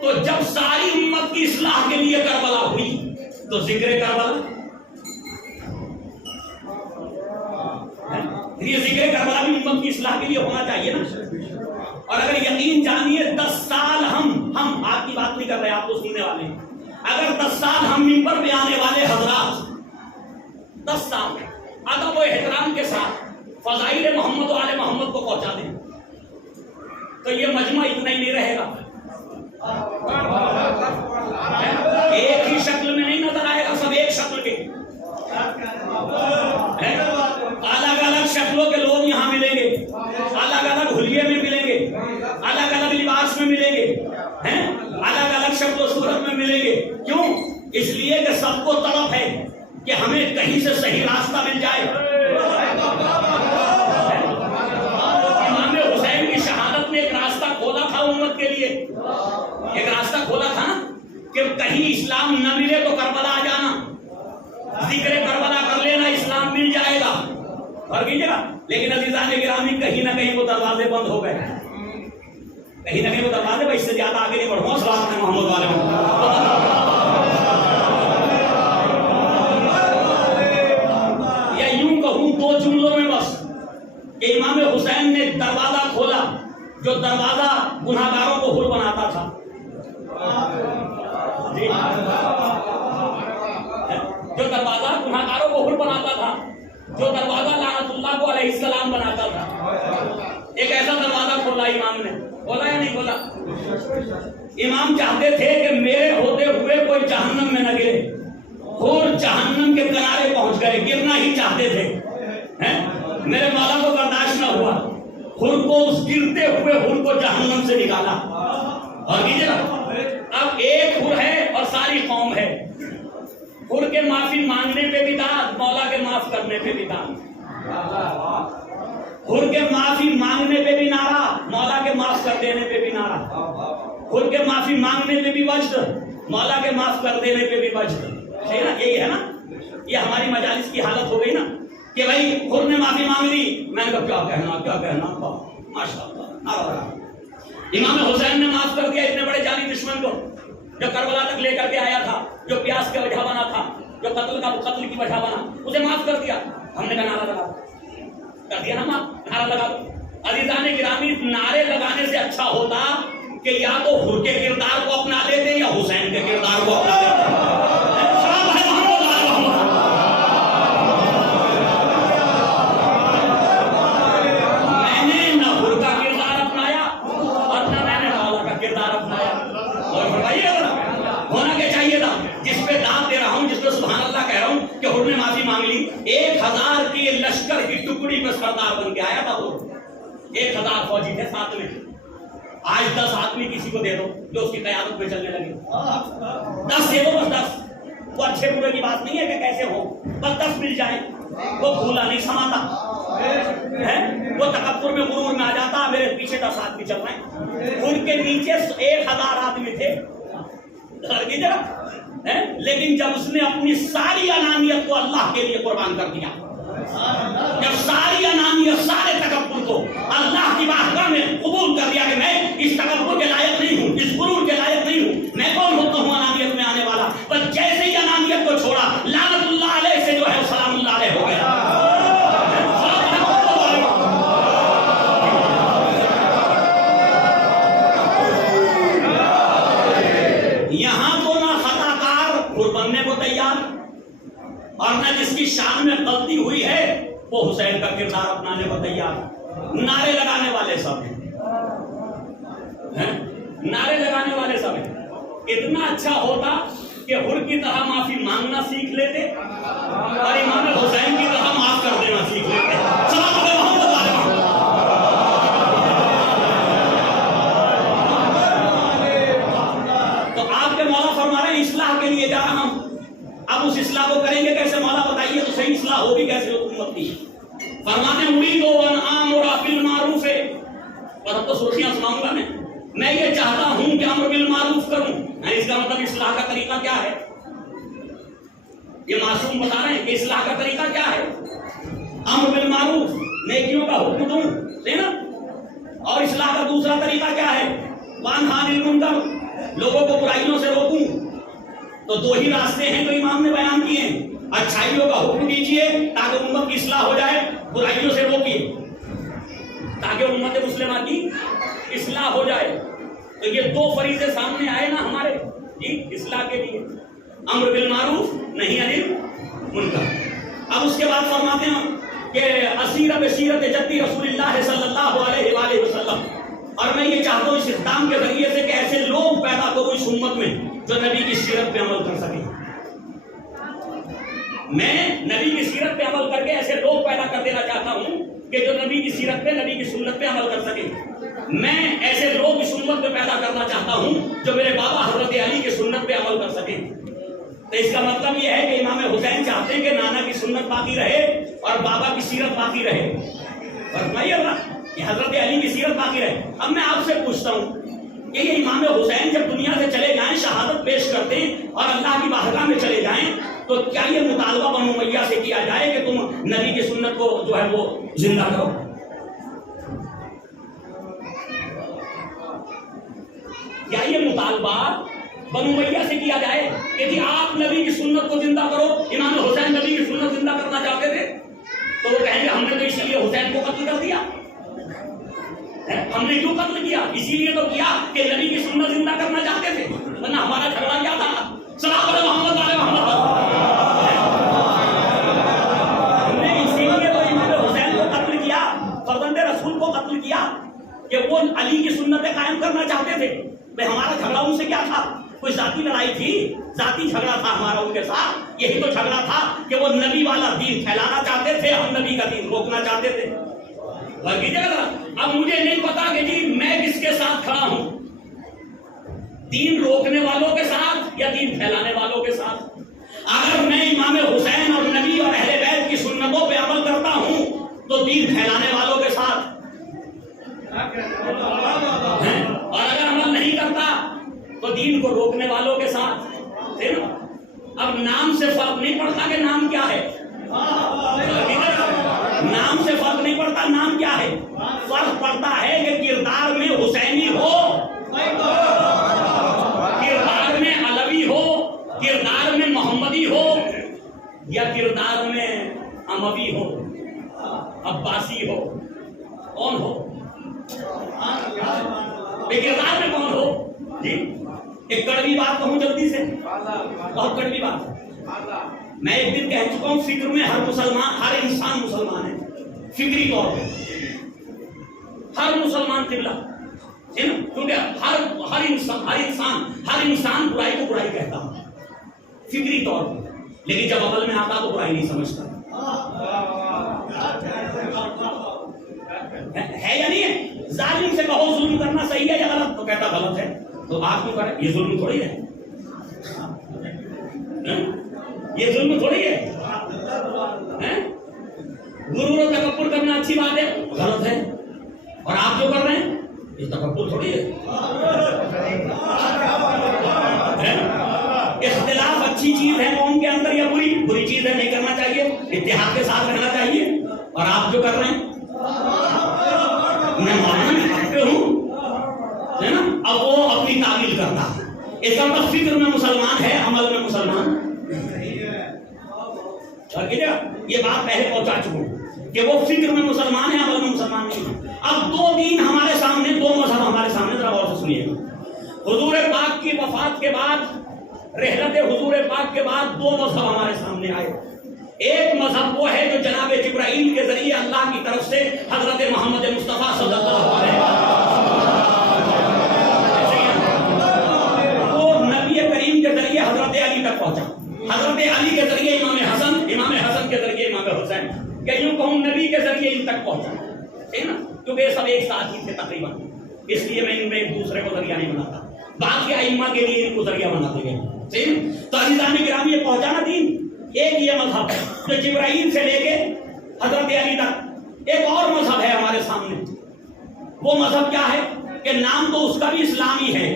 تو جب ساری امت کی اصلاح کے لیے کربلا ہوئی تو ذکر کربلا، یہ ذکر کربلا بھی امت کی اصلاح کے لیے ہونا چاہیے نا. اور اگر یقین جانیے 10 سال ہم آپ کی بات نہیں کر رہے، آپ کو سننے والے ہیں، اگر 10 سال ہم منبر پہ آنے والے حضرات 10 سال ادب و احترام کے ساتھ فضائل محمد و آل محمد کو پہنچا دیں تو یہ مجمع اتنا ہی نہیں رہے گا. ایک ہی شکل میں نہیں نظر آئے گا، سب ایک شکل کے، الگ الگ شکلوں کے لوگ یہاں ملیں گے، الگ الگ حلیے میں ملیں گے، الگ الگ لباس میں ملیں گے، الگ الگ شکل و صورت میں ملیں گے. کیوں؟ اس لیے کہ سب کو طلب ہے کہ ہمیں کہیں سے صحیح راستہ مل جائے. امام حسین کی شہادت نے ایک راستہ کھولا تھا امت کے لیے، ایک راستہ کھولا تھا نا کہ کہیں اسلام نہ ملے تو کربلا آ جانا، ذکر کربلا کر لینا، اسلام مل جائے گا. اور لیکن عزیزان گرامی کہیں نہ کہیں وہ دروازے بند ہو گئے، کہیں نہ کہیں وہ دروازے، بھائی اس سے زیادہ آگے نہیں بڑھوں. صلوات میں محمد والے یا یوں کہوں 2 جملوں میں بس کہ امام حسین نے دروازہ کھولا جو دروازہ گناہگاروں کو حر بناتا تھا. جو دروازہ گناہگاروں کو حر بناتا تھا، جو دروازہ لعنت اللہ کو علیہ السلام بناتا تھا، ایک ایسا دروازہ کھولا امام نے. بولا یا نہیں بولا؟ امام چاہتے تھے کہ میرے ہوتے ہوئے کوئی جہنم میں نہ گرے. حر جہنم کے کنارے پہنچ گئے، گرنا ہی چاہتے تھے. میرے مولا کو برداشت نہ ہوا، حر کو اس گرتے ہوئے حر کو جہنم سے نکالا. اور اب ایک حر ہے اور ساری قوم ہے. حر کے معافی مانگنے پہ بھی داد، مولا کے معاف کرنے پہ بھی داد. حر کے معافی مانگنے پہ بھی نعرہ، مولا کے معاف کر دینے پہ بھی نعرہ. حر کے معافی مانگنے پہ بھی وجد، مولا کے معاف کر دینے پہ بھی وجد. صحیح نا؟ یہی ہے نا. یہ ہماری مجالس کی حالت ہو گئی نا کہ بھائی حر نے معافی مانگ لی، میں نے کہا کیا کہنا ماشاء اللہ. امام حسین نے معاف کر دیا اتنے بڑے جانی دشمن کو جو کربلا تک لے کر کے آیا تھا، جو پیاس کی وجہ بنا تھا، جو قتل کی وجہ بنا، اسے معاف کر دیا. ہم نے کہا نعرہ لگا کر دیا نا، معاف نعرہ لگا. عزیزان گرامی نعرے لگانے سے اچھا ہوتا کہ یا تو حر کے کردار کو اپنا لیتے یا حسین کے کردار کو اپنا لیتے. کہ حر نے معافی مانگ لی. 1000 کی لشکر کی ٹکڑی میں سردار بن کے آیا تھا حر. 1000 فوجی تھے ساتھ میں. آج 10 آدمی کسی کو دے دو جو اس کی قیادت میں چلنے لگے. 10 دے دو بس 10. وہ اچھے برے کی بات نہیں ہے کہ کیسے ہو، بس 10 مل جائے. وہ بھولا نہیں سماتا ہے، وہ تکبر میں غرور میں آ جاتا. میرے پیچھے 10 آدمی چل رہے ہیں، ان کے نیچے 1000 آدمی تھے. لیکن جب اس نے اپنی ساری انانیت کو اللہ کے لیے قربان کر دیا، جب ساری انانیت سارے تکبر کو اللہ کی بارگاہ میں قبول کر دیا کہ میں اس تکبر کے لائق نہیں ہوں، اس غرور کے لائق نہیں ہوں، میں کون ہوتا ہوں انانیت میں آنے والا. بس جیسے ہی انانیت کو چھوڑا، لعنت اللہ علیہ سے جو ہے سلام اللہ علیہ ہو گیا. اور نہ جس کی شان میں غلطی ہوئی ہے وہ حسین کا کردار اپنانے کو تیار۔ نعرے لگانے والے سب ہیں، نعرے لگانے والے سب ہیں۔ اتنا اچھا ہوتا کہ حر کی طرح معافی مانگنا سیکھ لیتے اور امام حسین کی طرح معاف کر دینا سیکھ لیتے۔ صلوات محمد علیہ وسلم۔ تو آپ کے مولا فرما رہے ہیں اصلاح کے لیے جا رہا ہوں، اب اس اصلاح کو کریں گے کیسے مولا بتائیے، تو صحیح اصلاح ہوگی کیسے حکومت کی؟ فرماتے ہیں اریدو ان آمر بالمعروف، اور اب تو سرخیاں سناؤں گا میں یہ چاہتا ہوں کہ امر بالمعروف کروں۔ اس کا مطلب اصلاح کا طریقہ کیا ہے؟ یہ معصوم بتا رہے ہیں کہ اصلاح کا طریقہ کیا ہے؟ امر بالمعروف، نیکیوں کا حکم دوں، نا؟ اور اصلاح کا دوسرا طریقہ کیا ہے؟ وانہا عن المنکر، لوگوں کو برائیوں سے روکوں۔ تو دو ہی راستے ہیں جو امام نے بیان کیے ہیں، اچھائیوں کا حکم دیجیے تاکہ امت کی اصلاح ہو جائے، برائیوں سے روکیے تاکہ امت مسلمہ کی اصلاح ہو جائے۔ تو یہ دو فریضے سامنے آئے نا ہمارے جی اصلاح کے لیے، امر بالمعروف نہی عن المنکر۔ اب اس کے بعد فرماتے ہیں کہ اسیر بسیرت جدی رسول اللہ صلی اللہ علیہ وآلہ وسلم، اور میں یہ چاہتا ہوں اس اقدام کے ذریعے سے کہ ایسے لوگ پیدا کروں اس امت میں جو نبی کی سیرت پہ عمل کر سکیں۔ میں نبی کی سیرت پہ عمل کر کے ایسے لوگ پیدا کر دینا چاہتا ہوں کہ جو نبی کی سیرت پہ، نبی کی سنت پہ عمل کر سکیں۔ میں ایسے لوگ اس امت میں پیدا کرنا چاہتا ہوں جو میرے بابا حضرت علی کی سنت پہ عمل کر سکیں۔ تو اس کا مطلب یہ ہے کہ امام حسین چاہتے ہیں کہ نانا کی سنت باقی رہے اور بابا کی سیرت باقی رہے، فرمائیے اللہ کہ حضرت علی کی سیرت باقی رہے۔ اب میں آپ سے پوچھتا ہوں کہ یہ امام حسین جب دنیا سے چلے جائیں، شہادت پیش کرتے اور اللہ کی بارگاہ میں چلے جائیں، تو کیا یہ مطالبہ بنو امیہ سے کیا جائے کہ تم نبی کی سنت کو جو ہے وہ زندہ کرو؟ کیا یہ مطالبہ بنو امیہ سے کیا جائے کہ جی آپ نبی کی سنت کو زندہ کرو؟ امام حسین نبی کی سنت زندہ کرنا چاہتے تھے، تو وہ کہیں گے ہم نے تو اس لیے حسین کو قتل کر دیا۔ ہم نے کیوں قتل کیا؟ اسی لیے تو کیا کہ نبی کی سنت زندہ کرنا چاہتے تھے، ورنہ ہمارا جھگڑا کیا تھا؟ صلوات محمد علیہ محمد۔ ہم نے اسی لیے تو امام حسین کو قتل کیا، فرزند رسول کو قتل کیا کہ وہ علی کی سنتیں قائم کرنا چاہتے تھے۔ بھائی ہمارا جھگڑا ان سے کیا تھا؟ کوئی ذاتی لڑائی تھی؟ ذاتی جھگڑا تھا ہمارا ان کے ساتھ؟ یہی تو جھگڑا تھا کہ وہ نبی والا دین پھیلانا چاہتے تھے، ہم نبی کا دین روکنا چاہتے تھے۔ اب مجھے نہیں پتا کہ جی میں کس کے ساتھ کھڑا ہوں، دین روکنے والوں کے ساتھ یا دین پھیلانے والوں کے ساتھ۔ اگر میں امام حسین اور نبی اور اہل بیت کی سنتوں پہ عمل کرتا ہوں تو دین پھیلانے والوں کے ساتھ، اور اگر عمل نہیں کرتا تو دین کو روکنے والوں کے ساتھ۔ اب نام سے فرق نہیں پڑتا کہ نام کیا ہے، نام سے فرق نہیں پڑتا نام کیا ہے، فرق پڑتا ہے کہ کردار میں حسینی ہو، کردار میں علوی ہو، کردار میں محمدی ہو، یا کردار میں اموی ہو، عباسی ہو، کون ہو؟ کردار میں کون ہو؟ جی ایک کڑوی بات کہوں جلدی سے، بہت کڑوی بات ہے۔ میں ایک دن کہہ چکا ہوں فکر میں ہر مسلمان، ہر انسان مسلمان ہے فکری طور پہ، ہر مسلمان قبلہ، کیونکہ ہر انسان برائی کو برائی کہتا ہے فکری طور پہ، لیکن جب عمل میں آتا تو برائی نہیں سمجھتا ہے یا نہیں ہے۔ ظالم سے کہو ظلم کرنا صحیح ہے یا غلط، تو کہتا غلط ہے، تو آپ کیوں کریں؟ یہ ظلم تھوڑی ہے، یہ ظلم تھوڑی ہے۔ غرور و تکبر کرنا اچھی بات ہے، غلط ہے، اور آپ جو کر رہے ہیں یہ تکبر تھوڑی ہے۔ اختلاف اچھی چیز ہے قوم کے اندر یا بری؟ بری چیز ہے، نہیں کرنا چاہیے، اتحاد کے ساتھ رہنا چاہیے۔ اور آپ جو کر رہے ہیں، میں مولانا پڑھتے ہوں ہے نا، اب وہ اپنی تعمیل کرتا ہے، اس کا مطلب فکر میں مسلمان ہے، عمل میں مسلمان۔ یہ بات پہلے پہنچا چکا ہوں کہ وہ فکر میں مسلمان ہے، عمل میں مسلمان نہیں۔ اب دو دین ہمارے سامنے، دو مذہب ہمارے سامنے، ذرا غور سے سنیے گا۔ حضور پاک کی وفات کے بعد، رحلت حضور پاک کے بعد دو مذہب ہمارے سامنے آئے، ایک مذہب وہ ہے جو جناب جبرائیل کے ذریعے اللہ کی طرف سے حضرت محمد مصطفیٰ صلی اللہ علیہ وسلم وہ نبی کریم کے ذریعے حضرت علی تک پہنچا، حضرت علی کے ذریعے امام حسن کے ذریعے امام حسین، کہ یوں کہوں نبی کے ذریعے ان تک پہنچا، ٹھیک نا، کیونکہ یہ سب ایک ساتھ ہی تھے تقریباً، اس لیے میں ان میں ایک دوسرے کو ذریعہ نہیں بناتا، باقی ائمہ کے لیے ان کو ذریعہ بناتے گئے، ٹھیک۔ تو عزیزان گرامی یہ پہنچا نا دین، ایک یہ مذہب جو جبرائیل سے لے کے حضرت علی تک، ایک اور مذہب ہے ہمارے سامنے، وہ مذہب کیا ہے کہ نام تو اس کا بھی اسلامی ہے،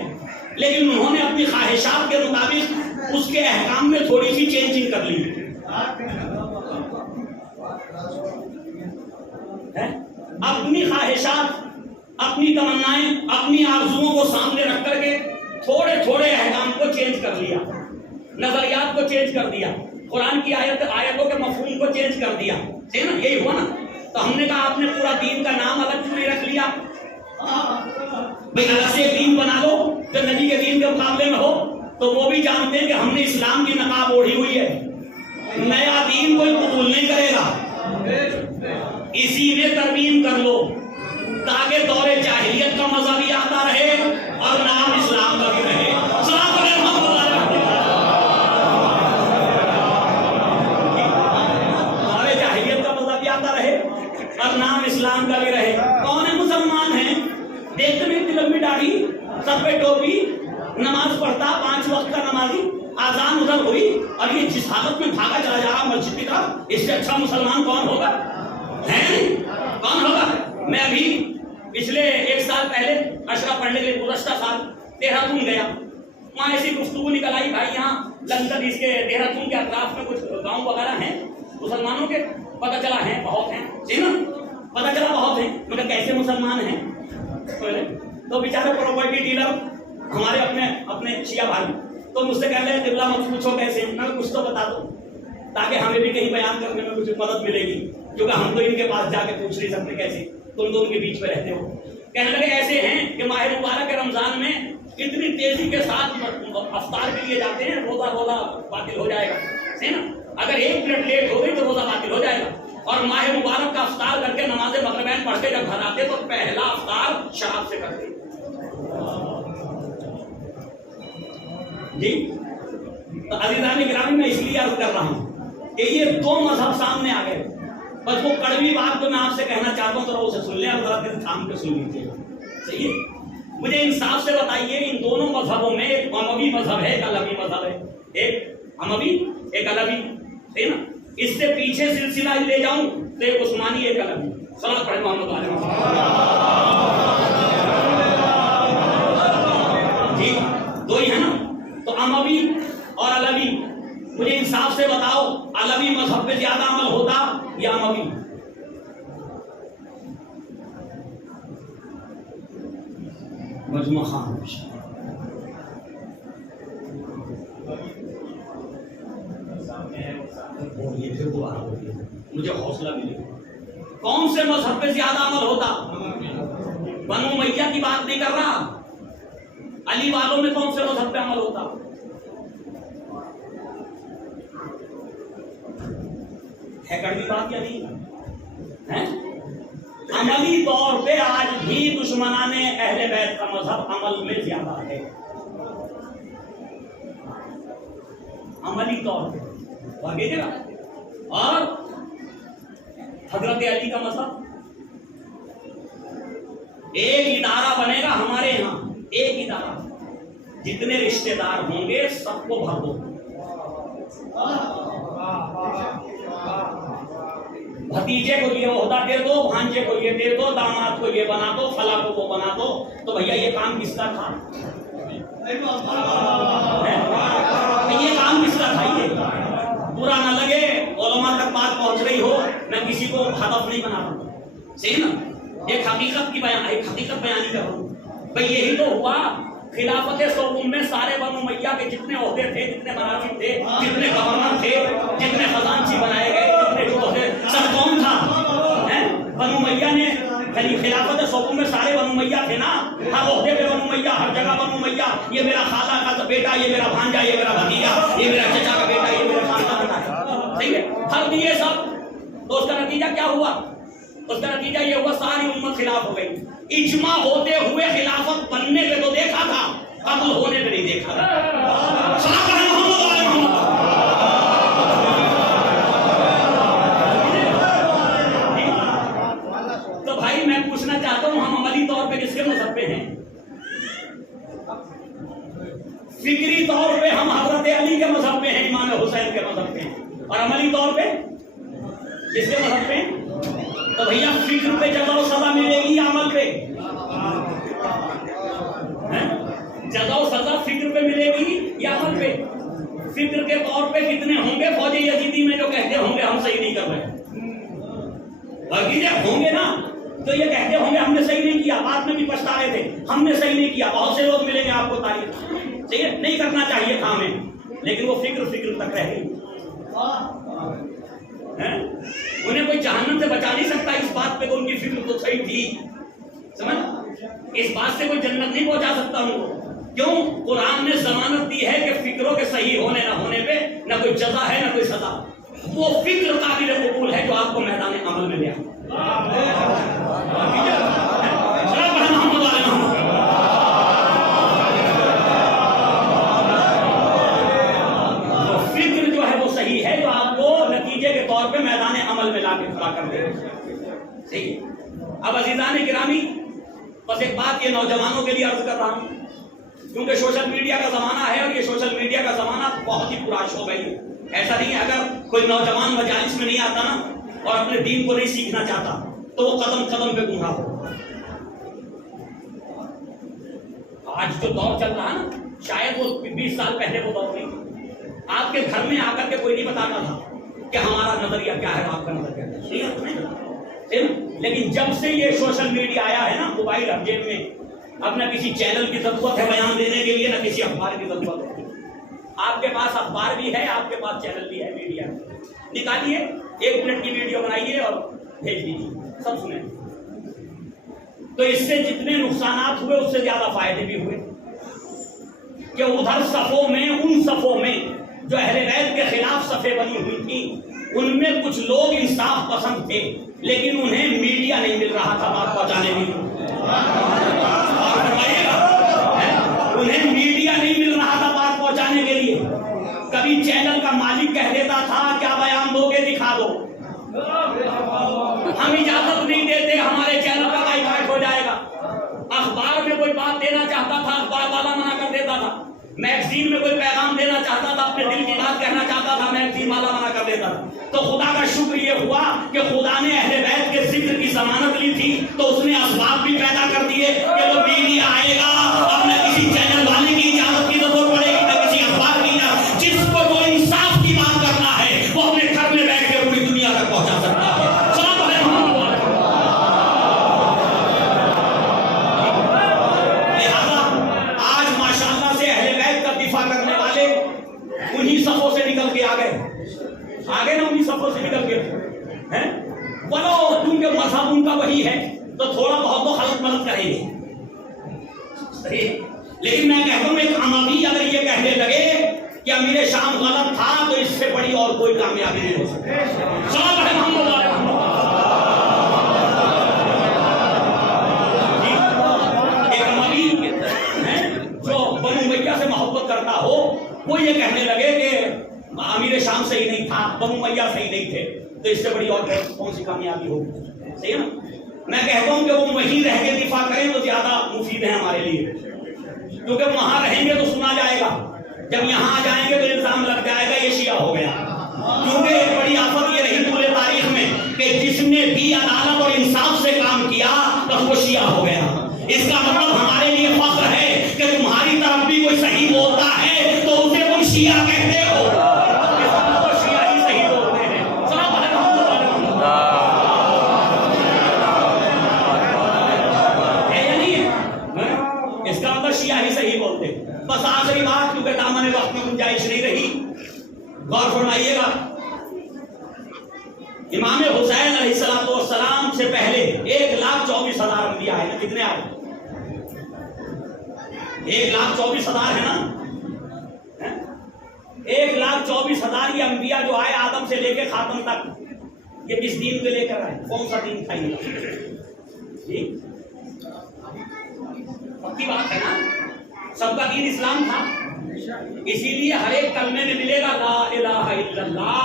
لیکن انہوں نے اپنی خواہشات کے مطابق اس کے احکام میں تھوڑی سی چینجنگ کر لی ہے، اپنی خواہشات، اپنی تمنائیں، اپنی آرزوؤں کو سامنے رکھ کر کے تھوڑے تھوڑے احکام کو چینج کر لیا، نظریات کو چینج کر دیا، قرآن کی آیتوں کے مفہوم کو چینج کر دیا، ٹھیک نا، یہی ہوا نا۔ تو ہم نے کہا آپ نے پورا دین کا نام الگ کیوں نہیں رکھ لیا؟ بھئی الگ سے ایک دین بنا لو جو نبی کے دین کے مقابلے میں ہو، تو وہ بھی جانتے ہیں کہ ہم نے اسلام کی نقاب اوڑھی ہوئی ہے، نیا دین کوئی قبول نہیں کرے گا، اسی میں ترمیم کر لو تاکہ دور جاہلیت کا مزہ بھی آتا رہے اور نام اسلام کا بھی رہے۔ سلام علیکم دور جاہلیت کا مزہ بھی آتا رہے اور نام اسلام کا بھی رہے۔ کون ہے مسلمان ہیں؟ دیکھتے میں اتنی لمبی داڑھی، سر پہ ٹوپی، نماز پڑھتا، 5 وقت کا نمازی، آذان ادھر ہوئی اور یہ جس حالت میں بھاگا چلا جا رہا مسجد کی طرف، اس سے اچھا مسلمان کون ہوگا؟ ہے کون ہوگا؟ میں ابھی پچھلے 1 سال پہلے اشرا پڑھنے کے لیے گزشتہ سال دہرادون گیا، وہاں ایسی گفتگو نکل آئی، بھائی یہاں لندن اس کے دہرادون کے اطراف میں کچھ گاؤں وغیرہ ہیں مسلمانوں کے، پتہ چلا ہیں بہت ہیں، ٹھیک نا، پتہ چلا بہت ہیں، مگر کیسے مسلمان ہیں؟ تو بیچارے پراپرٹی ڈیلر ہمارے اپنے شیعہ بھائی تو مجھ سے کہہ رہے ہیں قبلہ مت پوچھو کیسے، میں کچھ تو بتا دو تاکہ ہمیں بھی کہیں بیان کرنے میں کچھ مدد ملے گی، کیونکہ ہم تو ان کے پاس جا کے پوچھ نہیں سکتے کیسے، تم تو ان کے بیچ میں رہتے ہو۔ کہنے لگے ایسے ہیں کہ ماہ مبارک کے رمضان میں اتنی تیزی کے ساتھ افطار کے لیے جاتے ہیں، روزہ باطل ہو جائے گا، ہے نا، اگر 1 منٹ لیٹ ہو گئی تو روزہ باطل ہو جائے گا، اور ماہ مبارک کا افطار کر کے نماز مغربین پڑھ کے جب گھر آتے تو پہلا افطار شراب سے کرتے جی۔ تو عزیزان گرامی میں اس لیے عرض کر رہا ہوں کہ یہ 2 مذہب سامنے آ گئے، بس وہ کڑوی بات تو میں آپ سے کہنا چاہتا ہوں، ذرا اسے سن لیں اور ذرا دل تھام کے سن لیجیے، صحیح ہے؟ مجھے انصاف سے بتائیے ان دونوں مذہبوں میں ایک اموی مذہب ہے، ایک علوی مذہب ہے، ایک اموی ایک علوی، ٹھیک نا، اس سے پیچھے سلسلہ لے جاؤں تو ایک عثمانی ایک علوی، صلوات پڑھیں محمد علیہ جی، 2 ہی ہے نا، تو اموی اور علوی، مجھے انصاف سے بتاؤ علوی مذہب پہ زیادہ عمل ہوتا یا اموی؟ مجمع خان مجھے حوصلہ ملے، کون سے مذہب پہ زیادہ عمل ہوتا؟ بنو امیہ کی بات نہیں کر رہا، علی والوں میں کون سے مذہب پہ عمل ہوتا؟ ہے کڑوی بات یا نہیں؟ عملی طور پہ آج بھی دشمنان اہل بیت کا مذہب عمل میں زیادہ ہے، عملی طور پہ واقعی گا، اور حضرت علی کا مذہب ایک ادارہ بنے گا ہمارے یہاں، ایک ادارہ، جتنے رشتے دار ہوں گے سب کو بھر دو، بھتیجے کو یہ عہدہ دے دو، بھانجے کو یہ دے دو، داماد کو یہ بنا دو، فلاں کو وہ بنا دو، تو بھیا یہ کام کس کا تھا؟ یہ کام کس کا تھا؟ یہ برا نہ لگے، علماء تک بات پہنچ رہی ہو، میں کسی کو ہدف نہیں بنا رہا، صحیح نا، ایک حقیقت بیانی کر رہا ہوں۔ بھئی یہی تو ہوا، خلافت سوم میں سارے بنو امیہ کے جتنے عہدے تھے، جتنے مناصب تھے، جتنے گورنر تھے، جتنے خزانچی بنائے گئے، جتنے جو تھے، سب کون تھا؟ بنو امیہ نے، خلافت سوم میں سارے بنو امیہ تھے نا، ہر عہدے پہ بنو امیہ، ہر جگہ بنو امیہ، یہ میرا خالہ کا بیٹا، یہ میرا بھانجا، یہ میرا بھتیجا، یہ میرا چچا کا بیٹا، یہ میرا خالہ کا بیٹا ہے، صحیح ہے، پھر دیے سب، تو اس کا نتیجہ کیا ہوا؟ اس کا نتیجہ یہ ہوا ساری امت خلاف ہو گئی. اجماع ہوتے ہوئے خلافت بننے پہ تو دیکھا تھا، قتل ہونے پہ نہیں دیکھا تھا. تو بھائی میں پوچھنا چاہتا ہوں، ہم عملی طور پہ کس کے مذہب پہ ہیں؟ فکری طور پہ ہم حضرت علی کے مذہب پہ ہیں، امام حسین کے مذہب پہ ہیں، اور عملی طور پہ کس کے مذہب پہ؟ تو بھیا فکر پہ جزا و سزا ملے گی یا عمل پہ؟ جزا و سزا فکر پہ ملے گی یا عمل پہ؟ فکر کے طور پہ کتنے ہوں گے فوج یزیدی میں جو کہتے ہوں گے ہم صحیح نہیں کر رہے، باقی جب ہوں گے نا تو یہ کہتے ہوں گے ہم نے صحیح نہیں کیا، بعد میں بھی پچھتا رہے تھے ہم نے صحیح نہیں کیا. بہت سے لوگ ملیں گے آپ کو تاریخ، صحیح ہے نہیں کرنا چاہیے تھا ہمیں، لیکن وہ فکر تک رہ گئی. انہیں کوئی جہنم سے بچا نہیں سکتا اس بات پہ کہ ان کی فکر تو صحیح تھی، سمجھ؟ اس بات سے کوئی جنت نہیں پہنچا سکتا ان کو. کیوں؟ قرآن نے ضمانت دی ہے کہ فکروں کے صحیح ہونے نہ ہونے پہ نہ کوئی جزا ہے نہ کوئی سزا. وہ فکر قابل قبول ہے جو آپ کو میدان عمل میں لیا. فکر جو ہے وہ صحیح ہے جو آپ کو نتیجے کے طور پہ میدان عمل میں لا کے کھڑا کر دے. صحیح. اب عزیزان گرامی، بس ایک بات یہ نوجوانوں کے لیے عرض کر رہا ہوں، کیونکہ سوشل میڈیا کا زمانہ ہے اور یہ سوشل میڈیا کا زمانہ بہت ہی پراش ہو گئی. ایسا نہیں ہے اگر کوئی نوجوان مجالس میں نہیں آتا نا اور اپنے دین کو نہیں سیکھنا چاہتا تو وہ قدم قدم پہ گمراہ ہو. آج جو دور چل رہا ہے نا، شاید وہ 20 سال پہلے وہ دور نہیں. آپ کے گھر میں آ کر کے کوئی نہیں بتاتا تھا کہ ہمارا نظریہ کیا ہے، آپ کا نظریہ کیا ہے. لیکن جب سے یہ سوشل میڈیا آیا ہے نا، موبائل اب جیب میں، اب نہ کسی چینل کی ضرورت ہے بیان دینے کے لیے، نہ کسی اخبار کی ضرورت ہے. آپ کے پاس اخبار بھی ہے، آپ کے پاس چینل بھی ہے، میڈیا نکالیے، 1 منٹ کی ویڈیو بنائیے اور بھیج دیجیے، سب سنیں. تو اس سے جتنے نقصانات ہوئے اس سے زیادہ فائدے بھی ہوئے کہ ادھر صفوں میں، ان صفوں میں جو اہل بیت کے خلاف صفیں بنی ہوئی تھیں، ان میں کچھ لوگ انصاف پسند تھے لیکن انہیں میڈیا نہیں مل رہا تھا بات پہنچانے کے لیے. انہیں میڈیا نہیں مل رہا تھا بات پہنچانے کے لیے. کبھی چینل کا مالک کہہ دیتا تھا کیا بیان دو گے دکھا دو، ہم اجازت نہیں دیتے، ہمارے چینل کا بائیکاٹ ہو جائے گا. اخبار میں کوئی بات دینا چاہتا تھا، اخبار والا منع کر دیتا تھا. میگزین میں کوئی پیغام دینا چاہتا تھا، اپنے دل کی بات کہنا چاہتا تھا، میگزین والا منع کر دیتا تھا. تو خدا کا شکر یہ ہوا کہ خدا نے اہل بیت کے ذکر کی ضمانت لی تھی، تو اس نے اسباب بھی پیدا کر دیے کہ وہ میڈیا آئے گا، اب نہ کسی چینل والے کی اجازت کی ضرورت پڑے گی، نہ کسی اخبار کی اجازت. جس کو جو انصاف کی بات کرنا ہے وہ اپنے گھر میں بیٹھ کے پوری دنیا تک پہنچا سکتا ہے. انہی صفوں سے نکل کے آگے نا، انہی صفوں سے نکل کے بولو، کیونکہ مذہب ان کا وہی ہے تو تھوڑا بہت تو خلط ملت کریں گے. لیکن میں کہتا ہوں ایک عموی اگر یہ کہنے لگے کہ امیر شام غلط تھا تو اس سے بڑی اور کوئی کامیابی نہیں ہو سکتی. ایک عموی جو بنو امیہ سے محبت کرتا ہو وہ یہ کہنے لگے کہ امیر شام صحیح نہیں تھا، بنو امیہ صحیح نہیں تھے، تو اس سے بڑی اور کون سی کامیابی ہوگی. صحیح ہے نا؟ میں کہتا ہوں کہ وہ وہیں رہ کے دفاع کریں تو زیادہ مفید ہے ہمارے لیے، کیونکہ وہاں رہیں گے تو سنا جائے گا، جب یہاں آ جائیں گے تو الزام لگ جائے گا یہ شیعہ ہو گیا. کیونکہ ایک بڑی آفت یہ رہی پورے تاریخ میں کہ جس نے بھی عدالت اور انصاف سے کام کیا تو وہ شیعہ ہو گیا. اس کا مطلب ہمارے لیے فخر ہے کہ تمہاری طرف بھی کوئی صحیح بولتا ہے تو اسے تم شیعہ کہتے ہو. بس آخری بات، کیونکہ دامن وقت میں گنجائش نہیں رہی، غور فرمائیے گا. امام حسین علیہ السلام سے پہلے 1,24,000 انبیاء ہے نا، کتنے آئے؟ 1,24,000 ہے نا. 1,24,000 یہ انبیاء جو آئے آدم سے لے کے خاتم تک، یہ کس دین کو لے کر آئے؟ کون سا دین تھا یہ؟ پکی بات ہے نا، سب کا دین اسلام تھا. اسی لیے ہر ایک کلمے میں ملے گا لا الہ الا اللہ،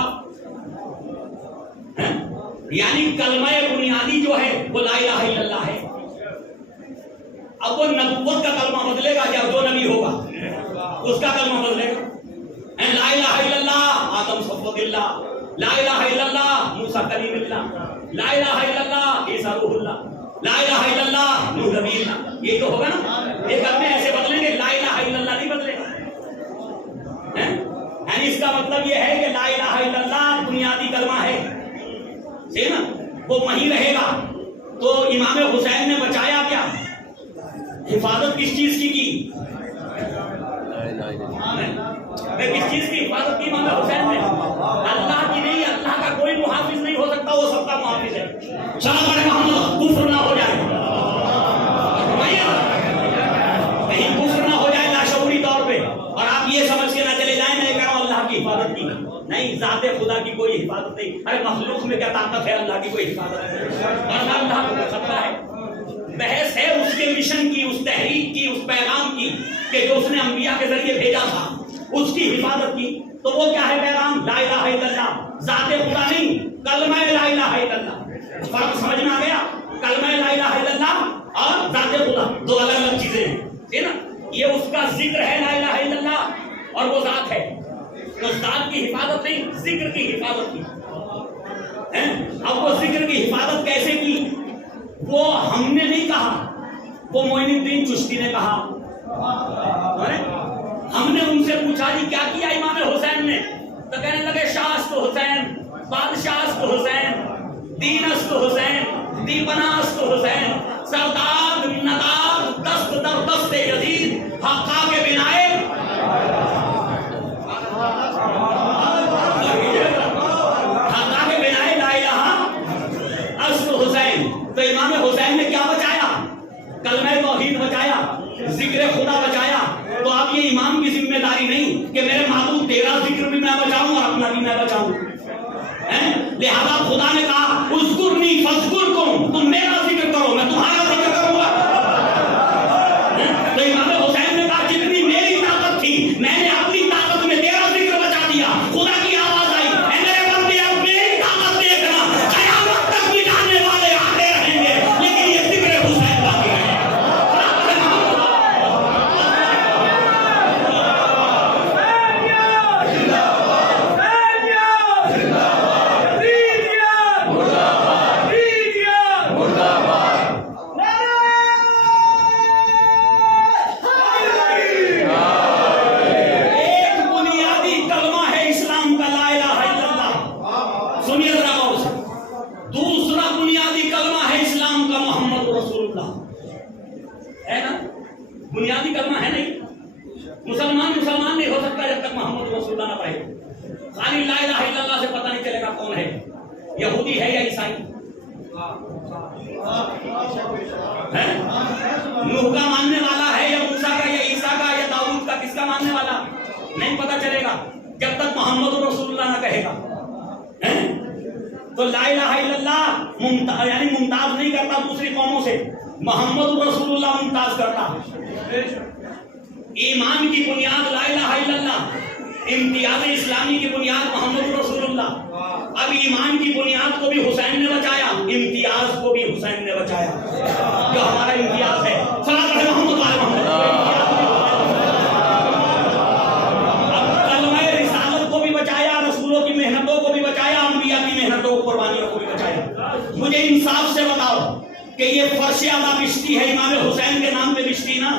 یعنی کلمہ بنیادی جو ہے وہ لا الہ الا اللہ ہے. اب وہ نبوت کا کلمہ بدلے گا یا جو نبی ہوگا اس کا کلمہ بدلے گا. لا الہ الا اللہ آدم صفوت اللہ، لا الہ الا اللہ موسیٰ کلیم اللہ، لا الہ الا اللہ عیسیٰ روح اللہ، لا الہ الا اللہ نوح نبی اللہ. یہ تو ہوگا نا. یہ کلمے ایسے بدلیں گے، لا الہ الا اللہ نہیں بدلے گا. یعنی اس کا مطلب یہ ہے کہ لا الہ الا اللہ بنیادی کلمہ ہے، ٹھیک نا، وہ وہیں رہے گا. تو امام حسین نے بچایا کیا؟ حفاظت کس چیز کی؟ کس چیز کی حفاظت کی امام حسین نے؟ اللہ کی نہیں. اللہ کا کوئی محافظ نہیں ہو سکتا، وہ سب کا محافظ ہے. چلو بڑے محمد کفر نہ ہو جائے، کہیں کفر نہ ہو جائے لاشعوری طور پہ، اور آپ یہ سمجھ کے نہ چلے جائیں میں کہہ رہا ہوں اللہ کی حفاظت کی. نہیں، ذات خدا کی کوئی حفاظت نہیں. ارے مخلوق میں کیا طاقت ہے؟ اللہ کی کوئی حفاظت نہیں. اور اللہ کو خطرہ ہے. بحث ہے اس کے مشن کی، اس تحریک کی، اس پیغام کی کہ جو اس نے انبیاء کے ذریعے بھیجا تھا، اس کی حفاظت کی. تو وہ کیا ہے پیغام؟ لا الہ الا اللہ، ذات خدا نہیں، کلمہ لا الہ الا اللہ. فرق سمجھ میں آ گیا؟ کلمہ لا الہ الا اللہ اور ذات خدا دو الگ الگ چیزیں ہیں، ٹھیک نا. یہ اس کا ذکر ہے لا الہ الا اللہ، اور وہ ذات ہے. تو ذات کی حفاظت نہیں، ذکر کی حفاظت کی. اب وہ ذکر کی حفاظت کیسے کی؟ وہ ہم نے نہیں کہا، وہ معین الدین چشتی نے کہا. ہم نے ان سے پوچھا جی کیا کیا امام حسین نے؟ تو کہنے لگے شاست حسین، بادشاست حسین، دینست حسین، دیپناست حسین، سرداد نداد دست در دست یزید، حقا کے بنائے لا الہ اصل حسین. تو امام حسین نے کیا بچایا؟ کلمہ توحید بچایا، ذکر خدا بچایا. تو اب یہ امام کی ذمہ داری نہیں کہ میرے معبود تیرا ذکر بھی میں بچاؤں اور اپنا بھی میں بچاؤں. لہذا خدا نے کہا اذکرنی فاذکرکم، تم میرا ذکر کرو میں تمہارا ذکر کروں گا. تو امام حسین نے کہا جتنی میری طاقت تھی میں نے اپنی طاقت میں تیرا ذکر بچا دیا. خدا کی آواز آئی، اے میرے بندے اب میری طاقت دیکھنا، قیامت تک مٹانے والے آتے رہیں گے لیکن یہ ذکر حسین باقی ہے. بنیادی کلمہ ہے نہیں. مسلمان نہیں ہو سکتا جب تک محمد رسول اللہ نہ پڑھے. خالی لا الہ الا اللہ سے پتہ نہیں چلے گا کون ہے، یہودی ہے یا عیسائی ہے، نوح کا ماننے والا ہے یا موسیٰ کا یا عیسیٰ کا یا داؤد کا، کس کا ماننے والا نہیں پتہ چلے گا جب تک محمد رسول اللہ نہ کہے گا. تو لا الہ الا اللہ یعنی ممتاز نہیں کرتا دوسری قوموں سے، محمد رسول اللہ ممتاز کرتا. ایمان کی بنیاد لا الہ الا اللہ، امتیاز اسلامی کی بنیاد محمد رسول اللہ. اب ایمان کی بنیاد کو بھی حسین نے بچایا، امتیاز کو بھی حسین نے بچایا. جو ہمارا امتیاز ہے صلوات محمد علی محمد. اب کلمہ رسالت کو بھی بچایا، رسولوں کی محنتوں کو بھی بچایا، انبیاء کی محنتوں قربانیوں کو بھی بچایا. مجھے انصاف سے بتاؤ کہ یہ فرش اعلیٰ بچتی ہے امام حسین کے نام پہ بچتی نا،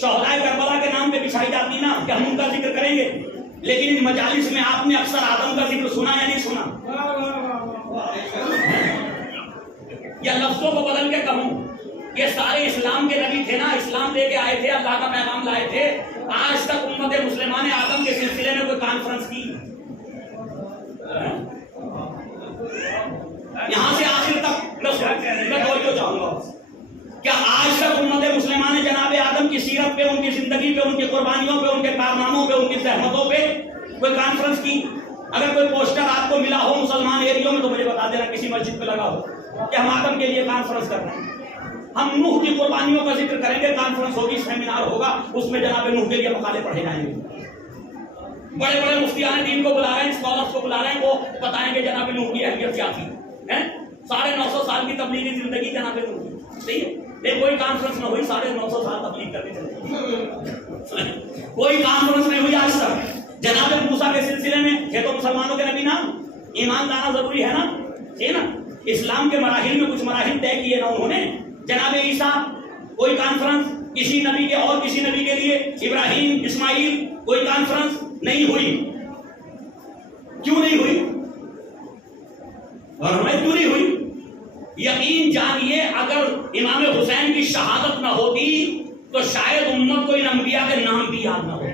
شہدائے کربلا کے نام پہ بچھائی جاتی نا، کہ ہم ان کا ذکر کریں گے. لیکن ان مجالس میں آپ نے اکثر آدم کا ذکر سنا یا نہیں سنا؟ یا لفظوں کو بدل کے کہوں، یہ سارے اسلام کے نبی تھے نا، اسلام لے کے آئے تھے، اللہ کا پیغام لائے تھے. آج تک امت مسلمان آدم کے سلسلے میں کوئی کانفرنس کی؟ یہاں سے آخر تک میں توجہ چاہوں گا. کیا آج تک امت مسلمان جناب آدم کی سیرت پہ، ان کی زندگی پہ، ان کی قربانیوں پہ، ان کے کارناموں پہ، ان کی زحمتوں پہ کوئی کانفرنس کی، اگر کوئی پوسٹر آپ کو ملا ہو مسلمان ایریوں میں تو مجھے بتا دینا، کسی مسجد پہ لگا ہو کہ ہم آدم کے لیے کانفرنس کر رہے ہیں، ہم نوح کی قربانیوں کا ذکر کریں گے، کانفرنس ہوگی، سیمینار ہوگا، اس میں جناب نوح کے لیے مقالے پڑھے جائیں گے، بڑے بڑے مفتیان دین کو بلا رہے ہیں، اسکالرس کو بلا رہے ہیں، وہ بتائیں گے جناب نوح کی اہمیت کیا تھی، 950 سال کی تبلیغی زندگی جناب نوح کی، صحیح ہے، لیکن کوئی کانفرنس نہ ہوئی 950 سال تبلیغ کرنے چلے، کوئی کانفرنس نہیں ہوئی آج تک۔ جناب موسیٰ کے سلسلے میں یہ تو مسلمانوں کے نبی نا، ایمان لانا ضروری ہے نا، ٹھیک ہے نا، اسلام کے مراحل میں کچھ مراحل طے کیے نا انہوں نے۔ جناب عیسیٰ کوئی کانفرنس کسی نبی کے اور کسی نبی کے لیے، ابراہیم اسماعیل کوئی کانفرنس نہیں ہوئی، کیوں نہیں ہوئی؟ اور ہمیں کیوں نہیں ہوئی؟ یقین جانیے اگر امام حسین کی شہادت نہ ہوتی تو شاید امت کو ان انبیاء کے نام بھی یاد نہ ہوتے۔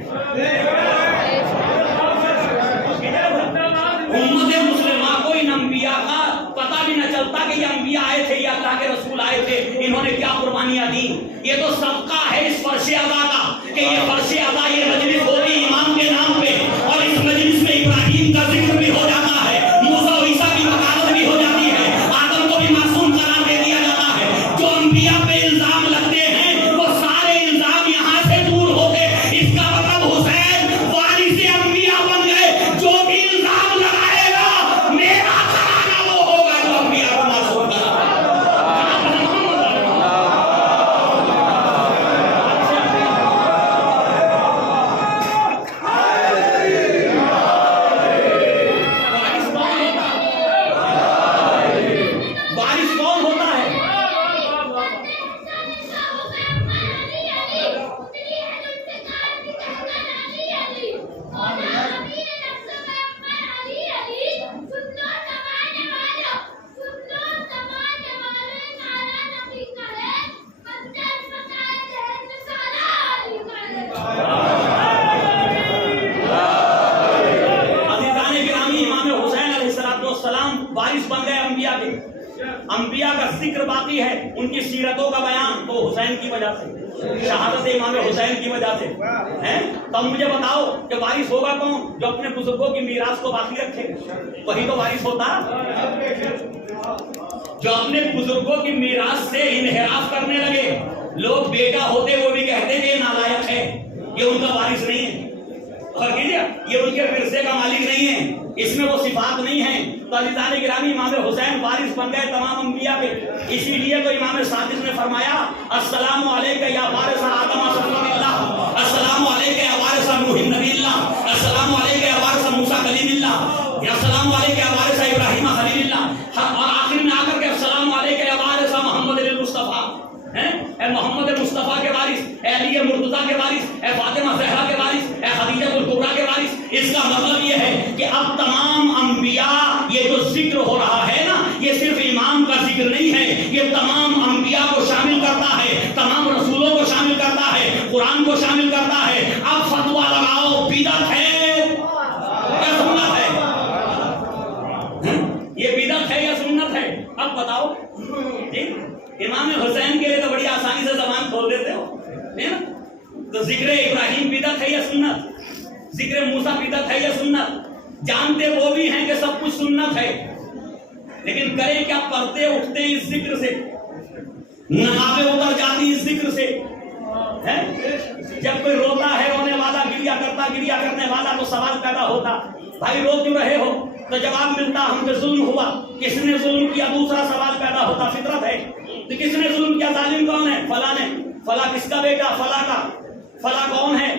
امت مسلمہ کو ان انبیاء کا پتہ بھی نہ چلتا کہ یہ انبیاء آئے تھے، یہ اللہ کے رسول آئے تھے، انہوں نے کیا قربانیاں دی۔ یہ تو صدقہ ہے اس فرش ادا کا کہ یہ فرش ادا، یہ مجلس ہوتی امام کے نام پہ، اور اس مجلس میں ابراہیم کا ذکر بھی ہو جاتا ہے، موسیٰ و عیسیٰ کی وکالت بھی ہو جاتی ہے، آدم کو بھی معصوم قرار دے دیا جاتا ہے۔ جو انبیاء پہ الزام لگتے ہیں وہ سارے الزام یہاں سے دور ہوتے، اس کا مطلب حسین وارث انبیاء بن گئے۔ جو بھی الزام لگائے گا میرا کرانا وہ ہوگا جو انبیاء کو معصوم کرا۔ انبیاء کا ذکر باقی ہے، ان کی سیرتوں کا بیان تو حسین کی وجہ سے، شہادت امام حسین کی وجہ سے ہے۔ تب مجھے بتاؤ کہ وارث ہوگا کون؟ جو اپنے بزرگوں کی میراث کو باقی رکھے، وہی تو وارث ہوتا۔ جو اپنے بزرگوں کی میراث سے انحراف کرنے لگے، لوگ بیٹا ہوتے وہ بھی کہتے کہ یہ نالائق ہے، یہ ان کا وارث نہیں ہے، اور یہ ان کے ورثے کا مالک نہیں ہے، اس میں وہ صفات نہیں ہیں۔ تو عزیزان گرامی امام حسین وارث بن گئے تمام انبیاء کے، اسی لیے تو امام صادق نے فرمایا السلام علیکہ یا وارث آدم صلی اللہ، السلام علیکہ یا وارث نوح نبی اللہ، السلام علیکہ یا وارث موسیٰ کلیم اللہ، یا السلام علیکہ یا وارث ابراہیم خلیل اللہ، اور آخر میں آ کر کے السلام علیکہ یا وارث محمد المصطفیٰ، اے محمد مصطفیٰ کے وارث، اے علی مرتضیٰ کے وارث، اے فاطمہ زہرا کے وارث، اے خدیجہ الکبریٰ کے وارث۔ اس کا مطلب یہ ہے کہ اب تمام انبیاء، یہ جو ذکر ہو رہا ہے نا، یہ صرف امام کا ذکر نہیں ہے، یہ تمام انبیاء کو شامل کرتا ہے، تمام رسولوں کو شامل کرتا ہے، قرآن کو شامل کرتا ہے۔ اب فتویٰ لگاؤ بدعت ہے یا سنت ہے؟ یہ بدعت ہے یا سنت ہے؟ اب بتاؤ جی۔ امام حسین کے لیے تو بڑی آسانی سے زبان کھول دیتے ہو، ہے نا؟ تو ذکر ابراہیم بدعت ہے یا سنت؟ ذکر موسیٰ بدعت ہے یا سنت؟ جانتے وہ بھی ہیں کہ سب کچھ سنت ہے، لیکن کریں کیا؟ پڑھتے اٹھتے اس ذکر سے، نقابیں اتر جاتی اس ذکر سے۔ جب کوئی روتا ہے، رونے والا گریا کرتا، گریا کرنے والا، تو سوال پیدا ہوتا بھائی رو کیوں رہے ہو؟ تو جواب ملتا ہم پہ ظلم ہوا۔ کس نے ظلم کیا؟ دوسرا سوال پیدا ہوتا، فطرت ہے تو کس نے ظلم کیا؟ ظالم کون ہے؟ فلاں نے۔ فلاں کس کا بیٹا؟ فلاں کا۔ فلاں کون ہے؟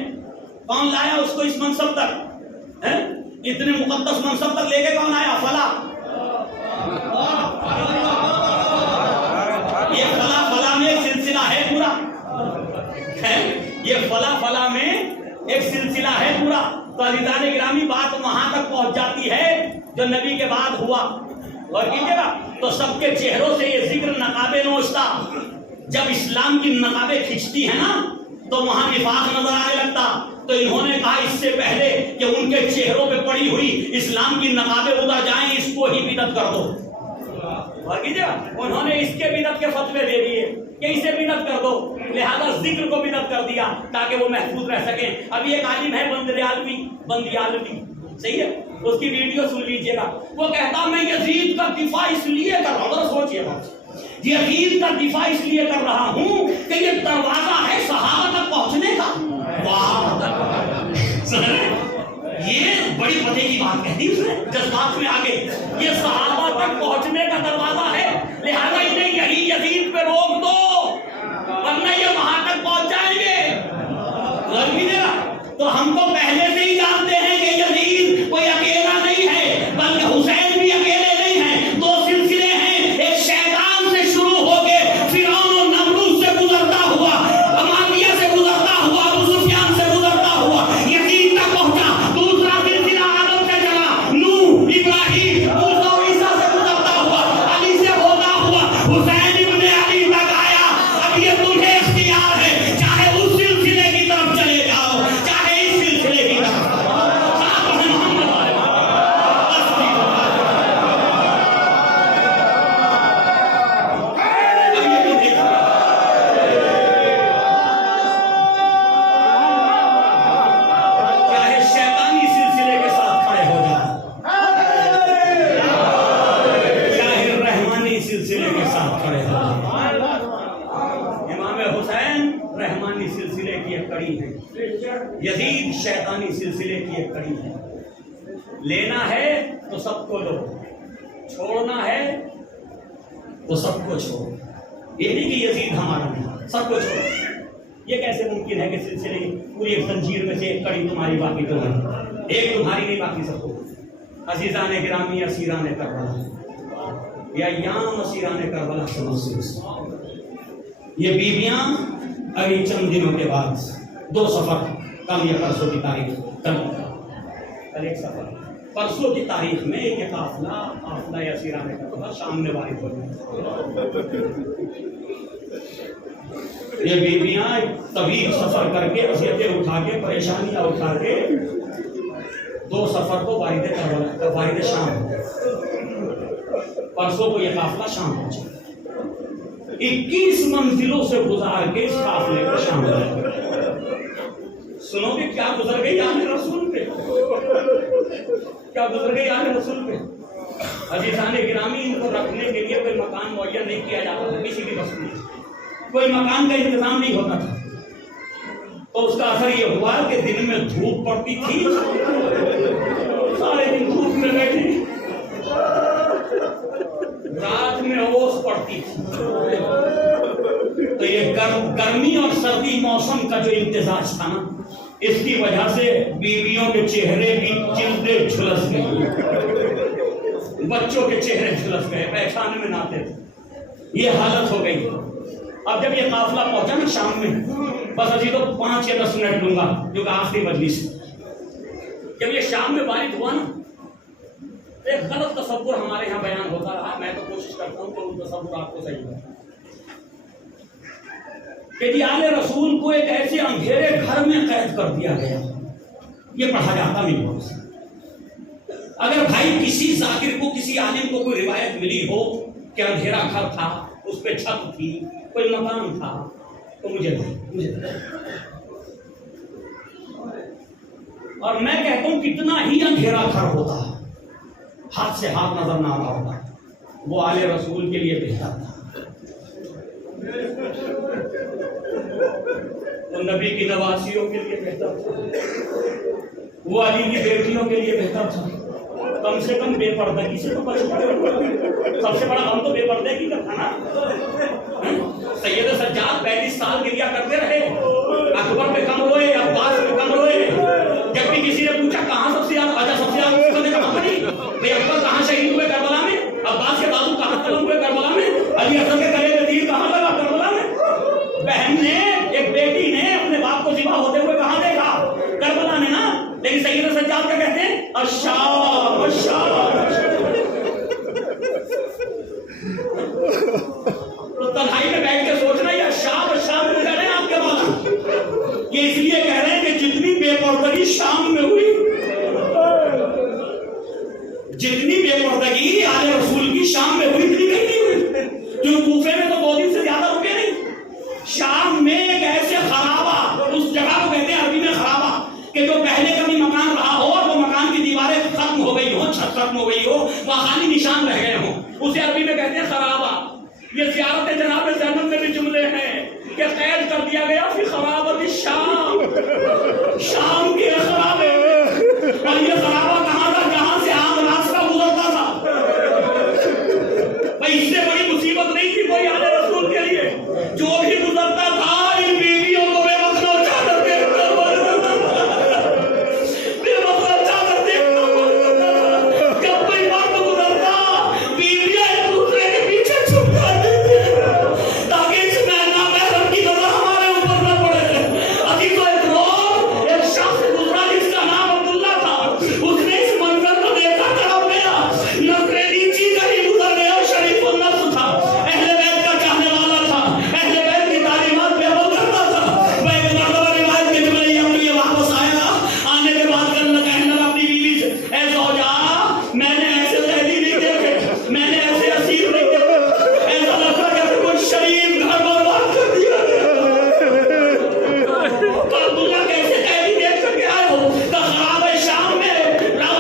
کون لایا اس کو اس منصب تک؟ اتنے مقدس منصب تک لے کے کون آیا؟ فلاں۔ یہ فلاں فلاں میں ایک سلسلہ ہے پورا، یہ فلاں فلاں میں ایک سلسلہ ہے پورا۔ تو عزیزان گرامی بات وہاں تک پہنچ جاتی ہے جو نبی کے بعد ہوا، اور کیجیے گا تو سب کے چہروں سے یہ ذکر نقابیں نوچتا۔ جب اسلام کی نقابیں کھینچتی ہیں نا تو وہاں نفاق نظر آنے لگتا۔ تو انہوں نے کہا اس سے پہلے کہ ان کے چہروں پہ پڑی ہوئی اسلام کی نقابیں اتر جائیں، اس کو ہی بدعت کر دو۔ اور کیجیے گا انہوں نے اس کے بدعت کے فتوے دے دیے کہ اسے بدعت کر دو، لہذا ذکر کو بدعت کر دیا تاکہ وہ محفوظ رہ سکے۔ ابھی ایک عالم ہے بندیالوی، صحیح ہے؟ اس کی ویڈیو سن لیجیے گا. وہ کہتا میں یزید کا دفاع اس لیے کر رہا ہوں, ذرا سوچیے گا, یزید کا دفاع اس لیے کر رہا ہوں کہ یہ دروازہ ہے صحابہ تک پہنچنے کا. یہ بڑی پتے کی بات کہتی اس نے جذبات میں آگے, یہ صحابہ تک پہنچنے کا دروازہ ہے, لہذا انہیں یہی یزید پہ روک دو ورنہ یہ وہاں تک پہنچ جائیں گے. تو ہم تو پہلے سے ہی جانتے ہیں کہ یزید کوئی اکیلا نہیں ہے, بلکہ حسین بھی اکیلے نہیں ہیں. دو سلسلے ہیں, ایک شیطان سے شروع ہو کے فرعون و نمرود سے گزرتا ہوا, معاویہ سے گزرتا ہوا, ابو سفیان سے گزرتا ہوا یزید تک پہنچا. دوسرا سلسلہ آدم سے چلا, نوح, ابراہیم, موسیٰ و عیسیٰ سے گزرتا ہوا, علی سے ہوتا ہوا حسین ابن علی تک آیا. اب یہ تمہیں اختیار ہے, چاہے اس سلسلے کی طرف چلے جاؤ چاہے اس سلسلے کی طرف. چاہے شیطانی سلسلے کے ساتھ کھڑے ہو جاؤ, چاہے رحمانی سلسلے کے ساتھ کھڑے ہو جاؤ. امام حسین رحمانی سلسلے کی ایک کڑی ہے, یزید شیطانی سلسلے کی ایک کڑی ہے. لینا ہے تو سب کو لو, چھوڑنا ہے تو سب کو چھوڑو. یہ نہیں کہ یزید ہمارا نہیں, سب کو چھوڑو. یہ کیسے ممکن ہے کہ سلسلے کی پوری ایک زنجیر میں سے ایک کڑی تمہاری باقی تمہاری, ایک تمہاری نہیں باقی سب کو. عزیزان گرامی, اسیران کربلا, یا ایام اسیران کربلا سے محسوس, یہ بیویاں ابھی چند دنوں کے بعد دو سفر, کل یا پرسوں کی تاریخ, کل ایک سفر, پرسوں کی تاریخ میں ایک قافلہ یا اسیران کربلا شام میں وارد ہو گیا. یہ بیویاں طویل سفر کر کے, اذیتیں اٹھا کے, پریشانیاں اٹھا کے دو سفر کو وارد شام ہو گئے. پرسوں کو یہ قافلہ شام پہنچا, 21 منزلوں سے گزار کے اس قافلے کو شام ہو. سنو کہ کیا گزر گئی آل رسول پہ, کیا گزر گئی آل رسول پہ. عزیزان گرامی, ان کو رکھنے کے لیے کوئی مکان معین نہیں کیا جاتا تھا کسی بھی بستی میں, کوئی مکان کا انتظام نہیں ہوتا تھا. تو اس کا اثر یہ ہوا کہ دن میں دھوپ پڑتی تھی, سارے دن دھوپ میں بیٹھی, رات میں اوس پڑتی تھی. تو یہ گرمی اور سردی موسم کا جو امتزاج تھا نا, اس کی وجہ سے بیویوں کے چہرے کی جلدیں جھلس گئی, بچوں کے چہرے جھلس گئے, پہچانے میں نہ آتے تھے. یہ حالت ہو گئی. اب جب یہ قافلہ پہنچا نا شام میں, بس ابھی تو 5 یا 10 منٹ لوں گا جو کہ آخری مجلس. جب یہ شام میں وارد ہوا نا, ایک غلط تصور ہمارے یہاں بیان ہوتا رہا. میں تو کوشش کرتا ہوں کہ ان تصور آپ کو صحیح ہو کہ جی آل رسول کو ایک ایسے اندھیرے گھر میں قید کر دیا گیا. یہ پڑھا جاتا نہیں ہو. اگر بھائی کسی ذاکر کو, کسی عالم کو کوئی روایت ملی ہو کہ اندھیرا گھر تھا, اس پہ چھت تھی, کوئی مکان تھا, تو مجھے اور میں کہتا ہوں کتنا ہی اندھیرا گھر ہوتا, ہاتھ سے ہاتھ نظر نہ آتا ہوتا, وہ آل رسول کے لیے بہتر تھا. وہ نبی کی نواسیوں کے لیے بہتر تھا, وہ علی کی بیٹیوں کے لیے بہتر تھا. کم سے کم بے پردگی سے تو بچ پڑے. سب سے بڑا غم تو بے پردگی کا تھا نا. سید سجاد 35 سال گریا کرتے رہے, اکبر پہ کم روئے, عباس پہ کم روئے. جب بھی کسی نے پوچھا کہاں سب سے زیادہ کہاں پڑی, بھائی اکبر کہاں شہید ہوئے کربلا میں, عباس کے بازو کہاں قلم ہوئے کربلا میں, علی اصغر کے گلے میں تیر کہاں لگا کربلا میں. بہن نے, ایک بیٹی نے اپنے باپ کو ذبح ہوتے ہوئے کہاں دیکھا, کربلا میں نا. لیکن سید سجاد کیا کہتے ہیں, الشام الشام. تو تنہائی میں بیٹھ کے سوچنا یہ شام شام میں کہہ رہے ہیں آپ کے مولا, یہ اس لیے کہہ رہے ہیں کہ جتنی بے پردگی شام میں ہوئی, جتنی بے پردگی آل رسول کی شام میں ہوئی اتنی کہیں نہیں ہوئی. جو کوفے میں تو 2 دن سے زیادہ رکے نہیں, شام میں ایک ایسے خرابہ, اس جگہ کو کہتے ہیں عربی میں خرابہ, کہ جو پہلے کبھی مکان رہا ہو اور وہ مکان کی دیواریں اسے عربی میں کہتے ہیں خرابہ. یہ زیارت جناب زینب میں بھی جملے ہیں کہ قید کر دیا گیا فی خرابت الشام، شام کے خرابے میں. اور یہ خرابہ کہاں تھا؟ جہاں سے عام راستہ گزرتا تھا. بھائی اس سے بڑی مصیبت نہیں تھی کوئی آل رسول کے لیے. جو بھی گزرتا تھا ان بیویوں کو بے وقت چادر دیکھتا بے وقت چادر دیکھتا. جب کوئی مرد گزرتا بیویاں ایک دوسرے کے پیچھے چھپ جاتی تھی تاکہ اس نامحرم کی نظر ہمارے اوپر نہ پڑے. ابھی تو ایک روز ایک شخص گزرا جس کا نام عبداللہ تھا. اس نے اس منظر کو دیکھا تڑپ گیا. نظریں نیچی کہیں گزر گیا. شریف النفس تھا، اہل بیت کا چاہنے والا تھا، اہل بیت کی تعلیمات پہ عمل کرتا تھا. وہ ایک مرتبہ روایت کے جملے یہ اپنے واپس آیا. آنے کے بعد کہنے لگا اپنی بیوی سے اے زوجہ میں نے ایسے قیدی نہیں دیکھے، میں نے ایسے اسیر نہیں دیکھے. ایسا لگتا کہ کوئی شریف گھر برباد کر دیا گیا. تو عبداللہ کیسے قیدی دیکھ کر کے آئے ہو؟ کہ خرابہ شام میں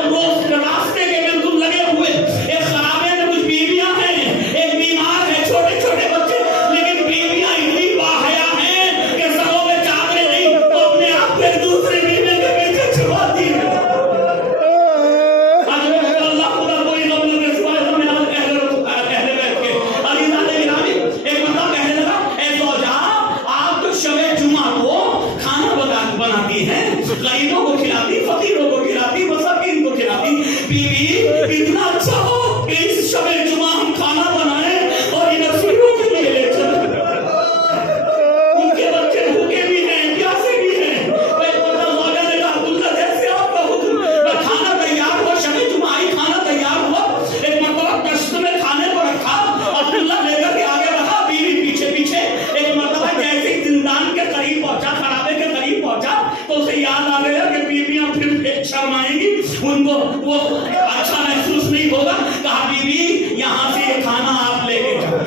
روز راستے کے بالکل لگے ہوئے ایک خرابے میں کچھ بیویاں ہیں، ایک بیمار ہے، چھوٹے چھوٹے بچے، لیکن بیویاں اتنی باحیا ہیں کہ سروں میں چادریں نہیں تو اپنے آپ کو ایک دوسری بیوی کے پیچھے چھپاتی ہیں. اللہ خدا کوئی غم نہ دے سوائے ہمیں اہل بیت کے. عزیزان گرامی ایک بندہ کہنے لگا اے زوجہ آپ تو شب جمعہ کو کھانا بناتی ہیں، غریبوں کو کھلاتی، فقیروں کو کھلاتی، مساکین کو کھلاتی. بیوی اتنا اچھا ہو کہ اس شب جمعہ ہم کھانا بنائیں اور ان اسیروں کے لیے لے چلیں. ان کے بچے بھوکے بھی ہیں، پیاسے بھی ہیں. ایک مرتبہ زوجہ نے کہا عبداللہ جیسے آپ کا حکم. کھانا تیار ہوا، شب جمعہ آئی، کھانا تیار ہوا. ایک مرتبہ دشت میں کھانے کو رکھا، عبداللہ لے کر کے آگے بڑھا، بیوی پیچھے پیچھے. ایک مرتبہ جیسے ہی زندان کے قریب پہنچا، خرابے کے قریب پہنچا تو اسے یاد آ گیا کہ بیویاں پھر شرمائیں گی، ان کو وہ اچھا محسوس نہیں ہوگا. کہا بیوی یہاں سے یہ کھانا آپ لے کے جاؤ،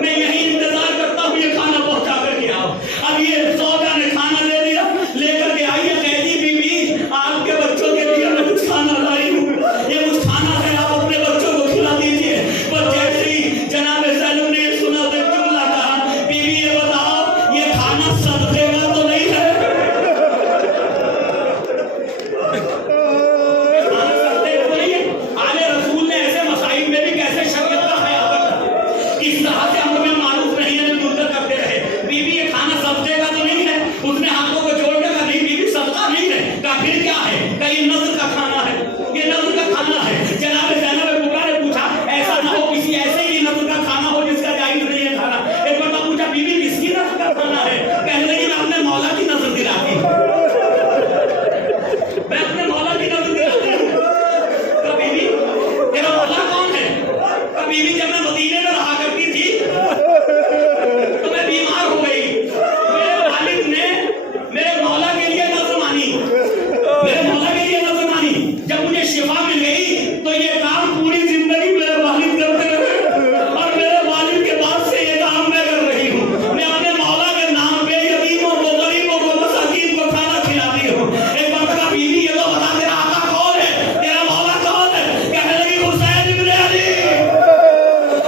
میں یہیں انتظار کرتا ہوں، یہ کھانا پہنچا کر کے آؤ. اب یہ زوجہ نے کھانا لے لیا، لے کر کے آئی. قیدی بیوی آپ کے بچوں کے لیے میں کچھ کھانا لائی ہوں، یہ کچھ کھانا ہے آپ اپنے بچوں کو کھلا دیجیے. پر جیسے ہی جناب زینب نے یہ سنا تو جملہ کہا بیوی یہ بتاؤ یہ کھانا صدقے کا تو نہیں ہے؟ آل رسول نے ایسے مسائل میں بھی کیسے شریعت کا خیال رکھا، کس طرح سے ہم ہمیں معروف نہیں ہے منکر کرتے رہے. بیوی یہ کھانا صدقے کا تو نہیں ہے؟ اس نے ہاتھوں کو جوڑ کے کہا نہیں بیوی صدقہ نہیں ہے. کہا پھر کیا ہے؟ کہ یہ نذر کا کھانا ہے، یہ نذر کا کھانا ہے. جناب زینب کبریٰ نے پوچھا ایسا نہ ہو کسی ایسے کی نذر کا کھانا ہو جس کا جائز نہیں ہے کھانا. ایک بار پوچھا بیوی کس کی نذر کا کھانا ہے؟ کہنے لگی میں اپنے مولا کی نذر دلاتی ہوں، میں اپنے مولا کی نذر دلاتی ہوں. بیوی تیرا مولا کون ہے؟ بیوی جب میں مدینے میں رہا کرتی تھی تو میں بیمار ہو گئی. میرے والد نے میرے مولا کے لیے نذر مانی، میرے مولا کے لیے نذر مانی. جب مجھے شفا مل گئی تو یہ کام پوری زندگی میرے والد کرتے رہے اور میرے والد کے بعد سے یہ کام میں کر رہی ہوں. میں اپنے مولا کے نام پہ یتیموں کو، غریبوں کو، مساکین کو کھانا کھلاتی ہوں. ایک بار کہا بیوی یہ تو بتا تیرا آقا کون ہے، تیرا مولا کون ہے؟ کہنے لگی حسین ابن علی.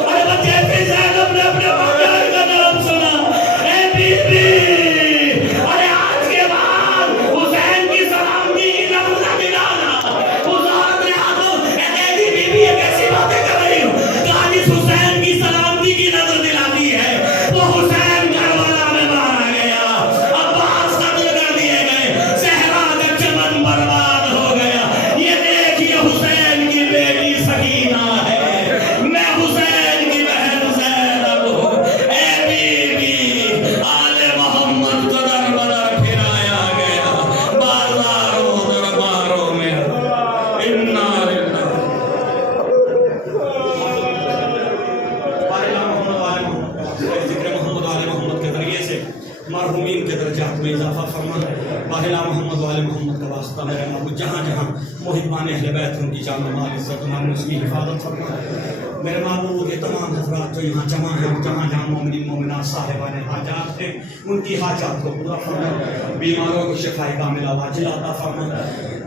ارے بچے سے زینب نے اپنے بھائی کا نام سنا، اے بیوی ارے آج کے بعد حسین کی سلامتی کی نظر نہ دلانا. اس عورت نے ہاتھوں قیدی بیوی یہ کیسی باتیں کر رہی ہوں؟ کہا جس حسین کی سلامتی کی نظر دلاتی ہے وہ حسین کربلا میں مارا گیا، عباس قتل کر دیے گئے، صحرا کا چمن برباد ہو گیا. یہ دیکھیے حسین کی بیٹی سکینہ ہے، میں حسین کی بہن زینب ہوں. اے بیوی آل محمد کو در بدر پھرایا گیا بازاروں درباروں میں. انا للہ ذکر محمد آل محمد کے ذریعے سے مرحومین کے درجات میں اضافہ فرما. باہلا محمد آل محمد کا واسطہ میرے محبوب جہاں جہاں محبان اہل بیت ان کی جان و مال عزت و ناموس کی حفاظت فرما. میرے محبوب یہ تمام حضرات جو یہاں جمع ہیں، جہاں جہاں مومنین مومنات صاحبان حاجات ہیں، ان کی حاجات کو پورا فرما. بیماروں کو شفا کاملہ واجل عطا فرما.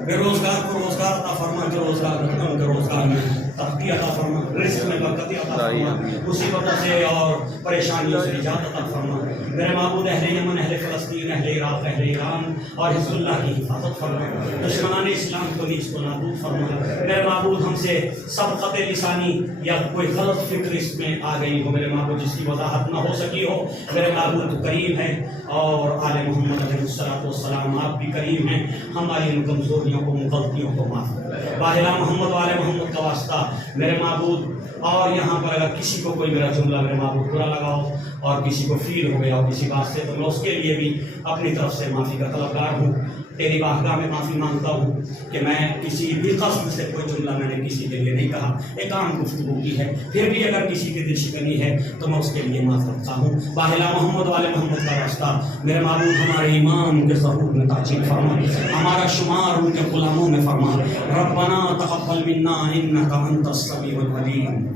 بے روزگار کو روزگار عطا فرما، جو روزگار رکھتا ہوں کہ روزگار میں ترقی عطا فرما، رزق میں برکت عطا فرما، مصیبتوں سے اور پریشانیوں سے نجات عطا فرما۔ میرے معبود اہل یمن، اہل فلسطین، اہل عراق، اہل ایران اور حزب اللہ کی حفاظت فرما، دشمنان اسلام کو نیز کو نابود فرما۔ میرے معبود ہم سے سبقت لسانی یا کوئی غلط فکر اس میں آ گئی ہو، میرے معبود جس کی وضاحت نہ ہو سکی ہو، میرے معبود تو کریم ہے، اور آل محمد علیہ السلام آپ بھی کریم ہیں، ہماری ان کمزوریوں کو، غلطیوں کو معاف کریں۔ باہلا محمد والے محمد کا واسطہ میرے معبود، اور یہاں پر اگر کسی کو کوئی میرا جملہ میرے معبود برا لگا ہو اور کسی کو فیل ہو گیا ہو کسی بات سے، تو میں اس کے لیے بھی اپنی طرف سے معافی کا طلبگار ہوں۔ تیری بارگاہ میں معافی مانگتا ہوں کہ میں کسی بھی قسم سے کوئی جملہ میں نے کسی کے لیے نہیں کہا، ایک عام گفتگو کی ہے، پھر بھی اگر کسی کی دل شکنی ہے تو میں اس کے لیے معاف رکھتا ہوں۔ باہلا محمد والے محمد کا راستہ میرے معبود ہمارے ایمان کے ظہور میں تاجیل فرما، ہمارا شمار ان کے غلاموں میں فرما۔ ربنا تقبل منا انک انت السمیع العلیم۔